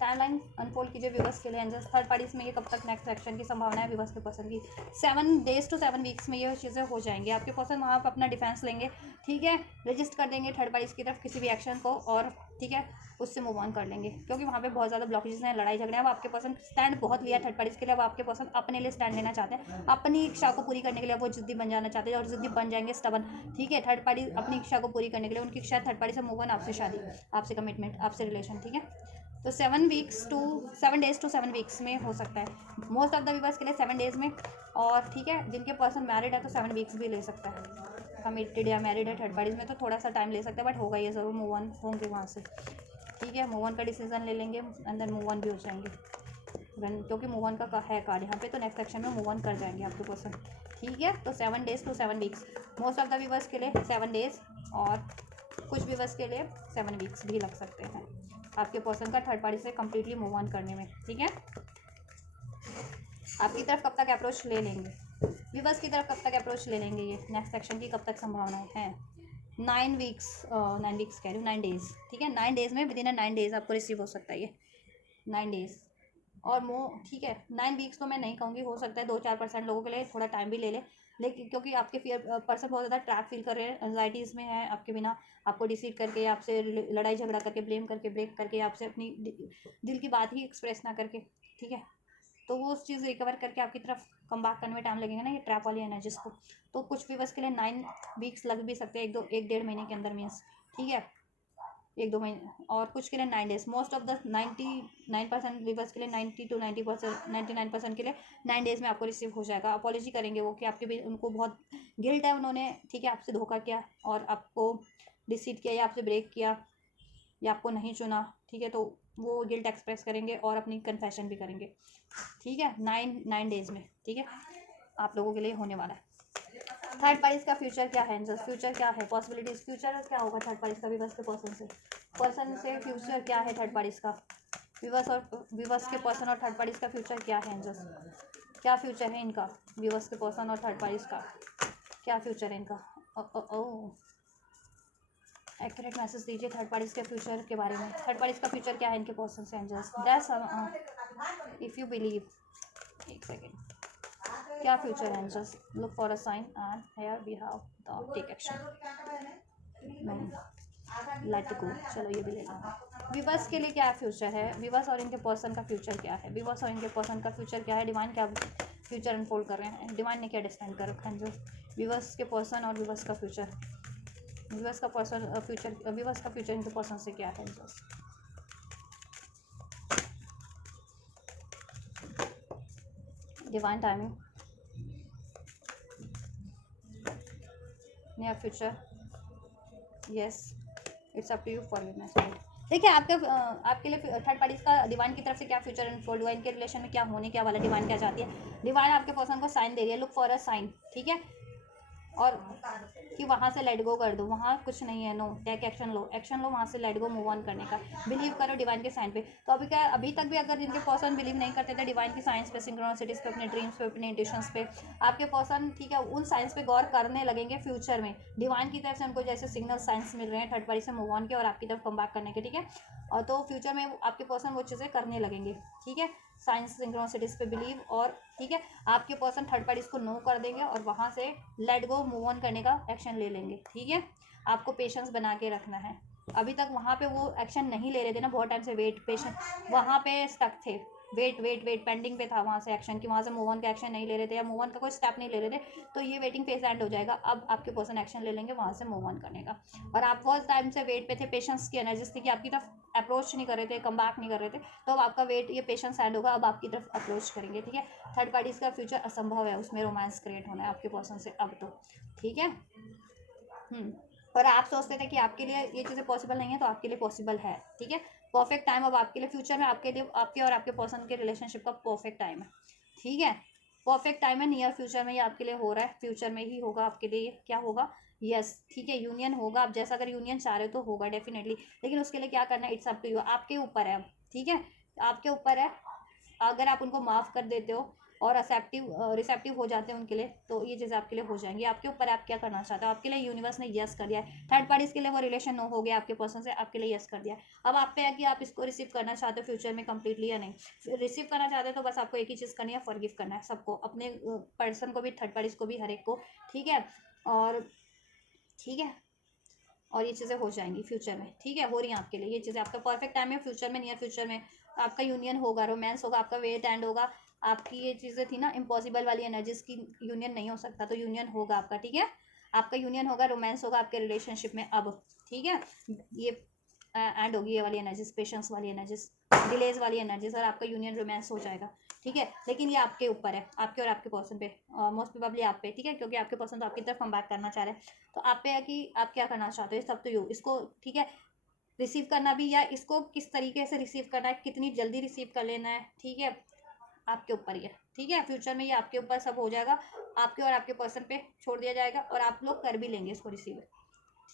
टाइमलाइन अनफोल्ड कीजिए व्यूअर्स के लिए, एंजल्स थर्ड पार्टीज में ये कब तक नेक्स्ट एक्शन की संभावना है व्यूअर्स के पर्सन की। 7 days to 7 weeks में ये चीज़ें हो जाएंगी, आपके पर्सन वहाँ पर अपना डिफेंस लेंगे, ठीक है, रजिस्ट कर देंगे थर्ड पार्टीज की तरफ किसी भी एक्शन को, और ठीक है, उससे मूव ऑन कर लेंगे, क्योंकि वहाँ पे बहुत ज़्यादा ब्लॉकेजेस हैं, लड़ाई झगड़े हैं। अब आपके पर्सन स्टैंड बहुत लिया थर्ड पार्टीज के लिए, अब आपके पर्सन अपने लिए स्टैंड लेना चाहते हैं, अपनी इच्छा को पूरी करने के लिए वो जिद्दी बन जाना चाहते हैं, और जिद्दी बन जाएंगे स्टबन, ठीक है। थर्ड पार्टी अपनी इच्छा को पूरी करने के लिए, उनकी इच्छा थर्ड पार्टी से मूव ऑन, आपसे शादी, आपसे कमिटमेंट, आपसे रिलेशन, ठीक है। तो 7 days to 7 weeks में हो सकता है मोस्ट ऑफ द व्यूवर्स के लिए 7 days में, और ठीक है, जिनके पर्सन मैरिड है तो 7 weeks भी ले सकता है, कमिटेड या मैरिड है थर्ड पार्टीज में तो थोड़ा सा टाइम ले सकता है, बट होगा ये ज़रूर, मूव ऑन होंगे वहाँ से, ठीक है, मूव ऑन का डिसीजन ले लेंगे, अंदर मूव ऑन भी हो जाएंगे, क्योंकि मूव ऑन का है कार्ड यहाँ पे, तो नेक्स्ट सेक्शन में मूव ऑन कर जाएंगे आपके पर्सन, ठीक है। तो 7 days to 7 weeks most of the viewers के लिए 7 days, और कुछ व्यूवर्स के लिए 7 weeks भी लग सकते हैं आपके पर्सन का थर्ड पार्टी से कम्प्लीटली मूव ऑन करने में, ठीक है। आपकी तरफ कब तक अप्रोच ले लेंगे, व्यूवर्स की तरफ कब तक अप्रोच ले लेंगे, ये नेक्स्ट सेक्शन की कब तक संभावनाएं हैं। 9 weeks, 9 weeks कह रही हूँ, 9 days, ठीक है, 9 days में, विदिन 9 days आपको रिसीव हो सकता है ये 9 days, और ठीक है, 9 weeks तो मैं नहीं कहूँगी, हो सकता है 2-4% लोगों के लिए थोड़ा टाइम भी ले ले, लेकिन क्योंकि आपके फियर पर्सन बहुत ज़्यादा ट्रैप फील कर रहे हैं, एंजाइटीज़ में है आपके बिना, आपको डिसीड करके, आपसे लड़ाई झगड़ा करके, ब्लेम करके, ब्रेक करके, आपसे अपनी दिल की बात ही एक्सप्रेस ना करके, ठीक है, तो वो उस चीज़ रिकवर करके आपकी तरफ कम बैक करने में टाइम लगेगा ना, ये ट्रैप वाली एनर्जीज को, तो कुछ व्यूअर्स के लिए 9 weeks लग भी सकते हैं, 1-1.5 महीने के अंदर मीन्स, ठीक है, 1-2 महीने, और कुछ के लिए 9 days, most of the 99% viewers के लिए, 90 to 90%, 99% के लिए 9 days में आपको रिसीव हो जाएगा। अपॉलॉजी करेंगे वो कि आपके भी उनको बहुत गिल्ट है, उन्होंने, ठीक है, आपसे धोखा किया, और आपको डिसीड किया, या आपसे ब्रेक किया, या आपको नहीं चुना, ठीक है, तो वो गिल्ट एक्सप्रेस करेंगे और अपनी कन्फेशन भी करेंगे, ठीक है, 9 days में, ठीक है, आप लोगों के लिए होने वाला है। थर्ड पार्टीज का फ्यूचर क्या है, एंजल्स फ्यूचर क्या है, पॉसिबिलिटीज, फ्यूचर क्या होगा थर्ड पार्टीज का विवर्स के पर्सन से फ्यूचर क्या है थर्ड पार्टीज का, विवर्स के पर्सन और थर्ड पार्टीज का फ्यूचर क्या है, एंजल्स क्या फ्यूचर है इनका, विवर्स के पर्सन और थर्ड पार्टीज का क्या फ्यूचर है इनका। एक्यूरेट मैसेज दीजिए थर्ड पार्टीज के फ्यूचर के बारे में। थर्ड पार्टीज का फ्यूचर क्या है इनके पर्सन से angels, that's if you believe. एक सेकेंड, क्या फ्यूचर है angels? Look for a sign and here we have the take action. नहीं, लेट गो, चलो ये भी ले लेंगे। विवर्स के लिए क्या फ्यूचर है? विवर्स और इनके पर्सन का फ्यूचर क्या है? विवर्स और इनके पर्सन का फ्यूचर क्या है? डिवाइन क्या फ्यूचर अनफोल्ड कर रहे हैं? डिवाइन ने क्या डिसाइड कर रखा है एंजल्स? विवर्स के पर्सन और विवर्स का फ्यूचर, विवर्स का पर्सन फ्यूचर, विवर्स का फ्यूचर इनके पर्सन से क्या है angels? Divine timing, near future, yes, it's up to you forgiveness. देखिए आपके लिए थर्ड पार्टीज का डिवाइन की तरफ से क्या फ्यूचर अनफोल्ड हुआ, इनके रिलेशन में क्या होने क्या वाला, डिवाइन क्या चाहती है? डिवाइन आपके पर्सन को साइन दे रही है, लुक फॉर अ साइन, ठीक है, और कि वहाँ से लेट गो कर दो, वहाँ कुछ नहीं है, नो, टेक एक्शन लो वहाँ से, लेट गो, मूव ऑन करने का, बिलीव करो डिवाइन के साइन पे। तो अभी तक भी अगर जिनके पर्सन बिलीव नहीं करते थे डिवाइन की साइंस पे, सिंक्रोनिसिटीज पे, अपने ड्रीम्स पे, अपने इंट्यूशंस पे, आपके पर्सन ठीक है उन साइंस पे गौर करने लगेंगे फ्यूचर में। डिवाइन की तरफ से उनको जैसे सिग्नल साइंस मिल रहे हैं थर्ड पार्टी से मूव ऑन के और आपकी तरफ कम बैक करने के, ठीक है, और तो फ्यूचर में आपके पर्सन वो चीज़ें करने लगेंगे, ठीक है, साइंस सिंक्रोनिसिटीज पे बिलीव, और ठीक है आपके पर्सन थर्ड पार्टीज को नो कर देंगे और वहाँ से लेट गो, मूव ऑन करने का एक्शन ले लेंगे, ठीक है। आपको पेशेंस बना के रखना है। अभी तक वहाँ पे वो एक्शन नहीं ले रहे थे ना, बहुत टाइम से वेट, पेशेंस, वहाँ पे स्टक थे, वेट पेंडिंग पे था वहाँ से एक्शन की, वहाँ से मूव ऑन का एक्शन नहीं ले रहे थे या मूव ऑन का कोई स्टेप नहीं ले रहे थे, तो ये वेटिंग फेज एंड हो जाएगा। अब आपके पर्सन एक्शन ले लेंगे वहाँ से मूव ऑन करने का, और आप बहुत टाइम से वेट पे थे, पेशेंस की एनर्जी थी कि आपकी तरफ अप्रोच नहीं कर रहे थे, कम बैक नहीं कर रहे थे, तो अब आपका वेट, ये पेशेंस एंड होगा, अब आपकी तरफ अप्रोच करेंगे, ठीक है। थर्ड पार्टीज का फ्यूचर असंभव है, उसमें रोमांस क्रिएट होना है आपके पर्सन से अब तो, ठीक है। और आप सोचते थे कि आपके लिए ये चीज़ें पॉसिबल नहीं है, तो आपके लिए पॉसिबल है, ठीक है। परफेक्ट टाइम अब आपके लिए फ्यूचर में, आपके लिए, आपके और आपके पर्सन के रिलेशनशिप का परफेक्ट टाइम है, ठीक है, परफेक्ट टाइम है, नियर फ्यूचर में ये आपके लिए हो रहा है, फ्यूचर में ही होगा आपके लिए, क्या होगा, यस, ठीक है, यूनियन होगा। आप जैसा अगर यूनियन चाह रहे हो तो होगा डेफिनेटली, लेकिन उसके लिए क्या करना है, इट्स अप टू यू, आपके ऊपर है अब, ठीक है, आपके ऊपर है। अगर आप उनको माफ़ कर देते हो और रिसेप्टिव हो जाते हैं उनके लिए, तो ये चीज़ें आपके लिए हो जाएंगी। आपके ऊपर आप क्या करना चाहते हो, आपके लिए यूनिवर्स ने यस कर दिया है। थर्ड पार्टीज के लिए वो रिलेशन नो हो गया आपके पर्सन से, आपके लिए यस कर दिया है। अब आप पे है कि आप इसको रिसीव करना चाहते हो फ्यूचर में कम्प्लीटली या नहीं। रिसीव करना चाहते हो तो बस आपको एक ही चीज़ करनी है, फॉरगिव करना है सबको, अपने पर्सन को भी, थर्ड पार्टीज को भी, हर एक को, ठीक है, और ठीक है, और ये चीज़ें हो जाएंगी फ्यूचर में, ठीक है, हो रही हैं आपके लिए ये चीज़ें। आपका परफेक्ट टाइम है, फ्यूचर में, नियर फ्यूचर में आपका यूनियन होगा, रोमांस होगा, आपका वेट एंड होगा। आपकी ये चीज़ें थी ना इम्पॉसिबल वाली एनर्जीज की, यूनियन नहीं हो सकता, तो यूनियन होगा आपका, ठीक है, आपका यूनियन होगा, रोमांस होगा आपके रिलेशनशिप में अब, ठीक है। ये एंड होगी ये वाली एनर्जीज, पेशेंस वाली एनर्जीज, डिलेज वाली एनर्जीज, और आपका यूनियन रोमांस हो जाएगा, ठीक है। लेकिन ये आपके ऊपर है, आपके और आपके पर्सन पे, मोस्ट प्रोबेबली आप पे, ठीक है, क्योंकि आपके पर्सन तो आपकी तरफ कम बैक करना चाह रहे हैं, तो आप पे है कि आप क्या करना चाहते हो, सब तो यू इसको, ठीक है, रिसीव करना भी, या इसको किस तरीके से रिसीव करना है, कितनी जल्दी रिसीव कर लेना है, ठीक है, आपके ऊपर ही है, ठीक है। फ्यूचर में ये आपके ऊपर सब हो जाएगा, आपके और आपके पर्सन पे छोड़ दिया जाएगा, और आप लोग कर भी लेंगे इसको रिसीव,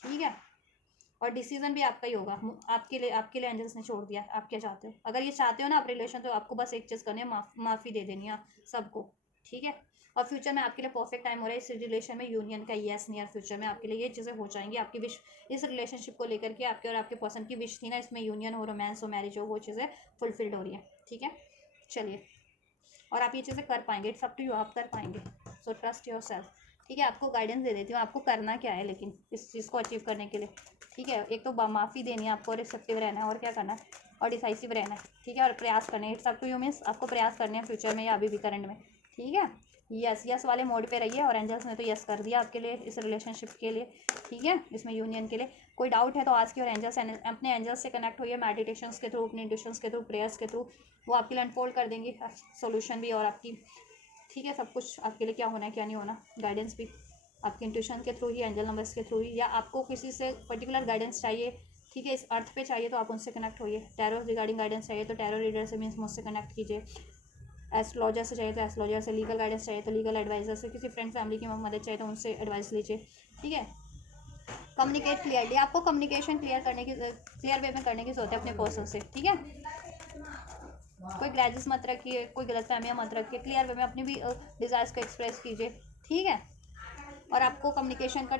ठीक है, और डिसीजन भी आपका ही होगा, आपके लिए एंजल्स ने छोड़ दिया। आप क्या चाहते हो, अगर ये चाहते हो ना आप रिलेशन, तो आपको बस एक चीज़ करनी है, माफ़ी दे देनी है सबको, ठीक है। और फ्यूचर में आपके लिए परफेक्ट टाइम हो रहा है इस रिलेशन में, यूनियन का, यस, नियर फ्यूचर में आपके लिए ये चीज़ें हो जाएंगी। आपकी विश इस रिलेशनशिप को लेकर के, आपके और आपके पर्सन की विश थी ना, इसमें यूनियन हो, रोमांस हो, मैरिज हो, वो चीज़ें फुलफिल्ड हो रही है, ठीक है। चलिए, और आप ये चीज़ें कर पाएंगे, इट्स अप टू यू, आप कर पाएंगे, सो ट्रस्ट योर सेल्फ, ठीक है। आपको गाइडेंस दे देती हूँ, आपको करना क्या है लेकिन इस चीज़ को अचीव करने के लिए, ठीक है। एक तो माफ़ी देनी है आपको, रिसेप्टिव रहना है, और क्या करना है, और डिसाइसिव रहना है, ठीक है, और प्रयास करने हैं, it's up to you, means आपको प्रयास करने हैं फ्यूचर में या अभी भी करंट में, ठीक है। यस वाले मोड पे रहिए, और एंजल्स ने तो यस कर दिया आपके लिए इस रिलेशनशिप के लिए, ठीक है, इसमें यूनियन के लिए। कोई डाउट है तो आज की और एंजल्स, अपने एंजल्स से कनेक्ट होइए, मेडिटेशंस के थ्रू, अपने इंट्यूशंस के थ्रू, प्रेयर्स के थ्रू, वो आपके लिए अनफोल्ड कर देंगे सोल्यूशन भी, और आपकी, ठीक है, सब कुछ आपके लिए क्या होना है क्या नहीं होना, गाइडेंस भी आपके इंट्यूशन के थ्रू ही, एंजल नंबर्स के थ्रू ही, या आपको किसी से पर्टिकुलर गाइडेंस चाहिए, ठीक है, इस अर्थ पे चाहिए तो आप उनसे कनेक्ट होइए। टैरो रिगार्डिंग गाइडेंस चाहिए तो टैरो रीडर से, मीन्स मुझसे कनेक्ट कीजिए। एस्ट्रोलॉजर से चाहिए तो एस्ट्रोलॉजर से, लीगल गाइडेंस चाहिए तो लीगल एडवाइजर से, किसी फ्रेंड फैमिली की मदद चाहिए तो उनसे एडवाइस लीजिए, ठीक है। कम्युनिकेट क्लियरली, आपको कम्युनिकेशन क्लियर वे में करने की जरूरत है अपने पर्सन से, ठीक है। कोई ग्रैजेस मत रखिए, कोई गलत फहमियाँ मत रखिए, क्लियर वे में अपनी भी डिज़ायर्स को एक्सप्रेस कीजिए, ठीक है। और आपको कम्युनिकेशन का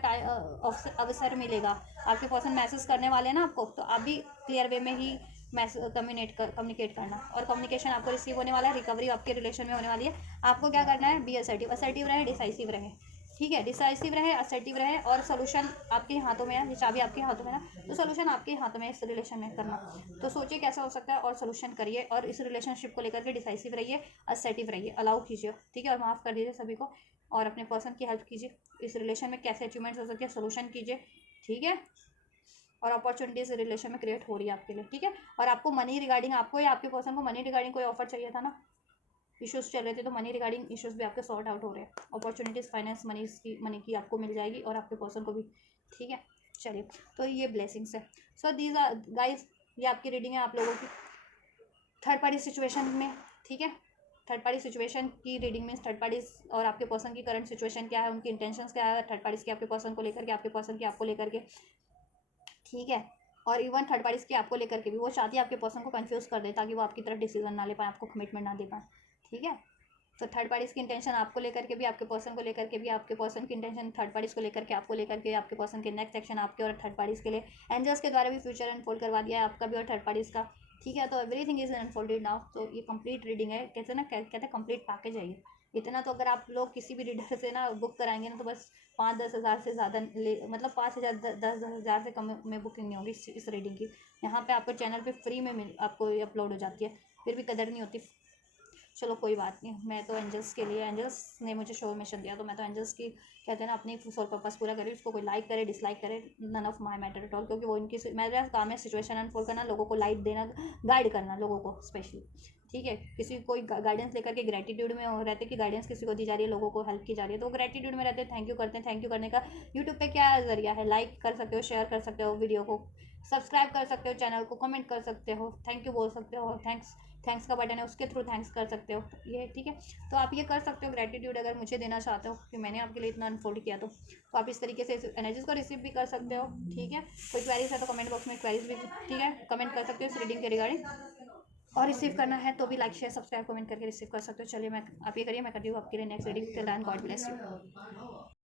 अवसर मिलेगा। आपके पर्सन मैसेज करने वाले हैं ना आपको, तो आप भी क्लियर वे में ही कम्युनिकेट करना। और कम्युनिकेशन आपको रिसीव होने वाला है, रिकवरी आपके रिलेशन में होने वाली है। आपको क्या करना है, बी असर्टिव, असर्टिव रहे, डिसाइसिव रहे, ठीक है, डिसाइसिव रहे, असर्टिव रहे, और सोल्यूशन आपके हाथों में है, ये चाबी आपके हाथों में ना, तो सोल्यूशन आपके हाथों में इस रिलेशन में करना। तो सोचिए कैसा हो सकता है और सोल्यूशन करिए, और इस रिलेशनशिप को लेकर के डिसाइसिव रहिए, असर्टिव रहिए, अलाउ कीजिए, ठीक है, और माफ़ कर दीजिए सभी को, और अपने पर्सन की हेल्प कीजिए। इस रिलेशन में कैसे अचीवमेंट्स हो सकती है, सोल्यूशन कीजिए, ठीक है। और अपॉर्चुनिटीज रिलेशन में क्रिएट हो रही है आपके लिए, ठीक है। और आपको मनी रिगार्डिंग, आपको या आपके पर्सन को मनी रिगार्डिंग कोई ऑफर चाहिए था ना, इश्यूज चल रहे थे, तो मनी रिगार्डिंग इश्यूज भी आपके सॉर्ट आउट हो रहे हैं। अपॉर्चुनिटीज फाइनेंस मनी की आपको मिल जाएगी, और आपके पर्सन को भी, ठीक है। चलिए, तो ये ब्लेसिंग्स है। सो दीज आर गाइज, ये आपकी रीडिंग है आप लोगों की थर्ड पार्टी सिचुएशन में, ठीक है। थर्ड पार्टी सिचुएशन की रीडिंग मीन्स थर्ड पार्टी और आपके पर्सन की करंट सिचुएशन क्या है, उनकी इंटेंशंस क्या है, थर्ड पार्टीज के आपके पर्सन को लेकर के, आपके पर्सन की आपको लेकर के, ठीक है। और इवन थर्ड पार्टीज की आपको लेकर के भी वो चाहती है आपके पर्सन को कंफ्यूज कर दे, ताकि वो आपकी तरफ डिसीजन ना ले पाए, आपको कमिटमेंट ना दे पाए, ठीक है। तो थर्ड पार्टीज की इंटेंशन आपको लेकर के भी, आपके पर्सन को लेकर के भी, आपके पर्सन की इंटेंशन थर्ड पार्टीज को लेकर के, आपको लेकर के, आपके पर्सन के नेक्स्ट एक्शन आपके और थर्ड पार्टीज के लिए एंजल्स के द्वारा भी फ्यूचर अनफोल्ड करवा दिया है आपका भी और थर्ड पार्टीज का, ठीक है। तो एवरीथिंग इज अनफोल्डेड नाउ। तो ये कंप्लीट रीडिंग है, कहते हैं ना, कहते हैं कंप्लीट पैकेज है ये। इतना तो अगर आप लोग किसी भी रीडर से ना बुक कराएंगे ना, तो बस 5-10 हज़ार से ज़्यादा मतलब 5,000 10 हज़ार से कम में बुकिंग नहीं होगी इस रीडिंग की। यहाँ पे आपको चैनल पे फ्री में आपको अपलोड हो जाती है, फिर भी कदर नहीं होती। चलो कोई बात नहीं, मैं तो एंजल्स के लिए, एंजल्स ने मुझे शो मिशन दिया, तो मैं तो एंजल्स की, कहते हैं ना, अपनी सोल पर्पस पूरा करी। उसको कोई लाइक करे डिसलाइक करे, none of my matter at all, क्योंकि वो इनकी, मेरा काम है सिचुएशन अनफोल्ड करना, लोगों को लाइट देना, गाइड करना लोगों को स्पेशली, ठीक है। किसी कोई गाइडेंस लेकर के ग्रेटिट्यूड में रहते कि गाइडेंस किसी को दी जा रही है, लोगों को हेल्प की जा रही है, तो ग्रेटिट्यूड में रहते, थैंक यू करते हैं। थैंक यू करने का यूट्यूब पे क्या जरिया है, लाइक कर सकते हो, शेयर कर सकते हो वीडियो को, सब्सक्राइब कर सकते हो चैनल को, कमेंट कर सकते हो, थैंक यू बोल सकते हो, थैंक्स का बटन है उसके थ्रू थैंक्स कर सकते हो, ये ठीक है। तो आप ये कर सकते हो ग्रेटिट्यूड, अगर मुझे देना चाहते हो कि मैंने आपके लिए इतना अनफोल्ड किया, तो आप इस तरीके से एनर्जीज को रिसीव भी कर सकते हो, ठीक है। कोई क्वेरीज है तो कमेंट बॉक्स में क्वेरीज भी, ठीक है, कमेंट कर सकते हो इस रीडिंग के रिगार्डिंग। और रिसीव करना है तो भी लाइक शेयर सब्सक्राइब कमेंट करके रिसीव कर सकते हो। चलिए, मैं आप ये करिए, मैं करती हूँ आपके लिए next reading. Till then God bless you.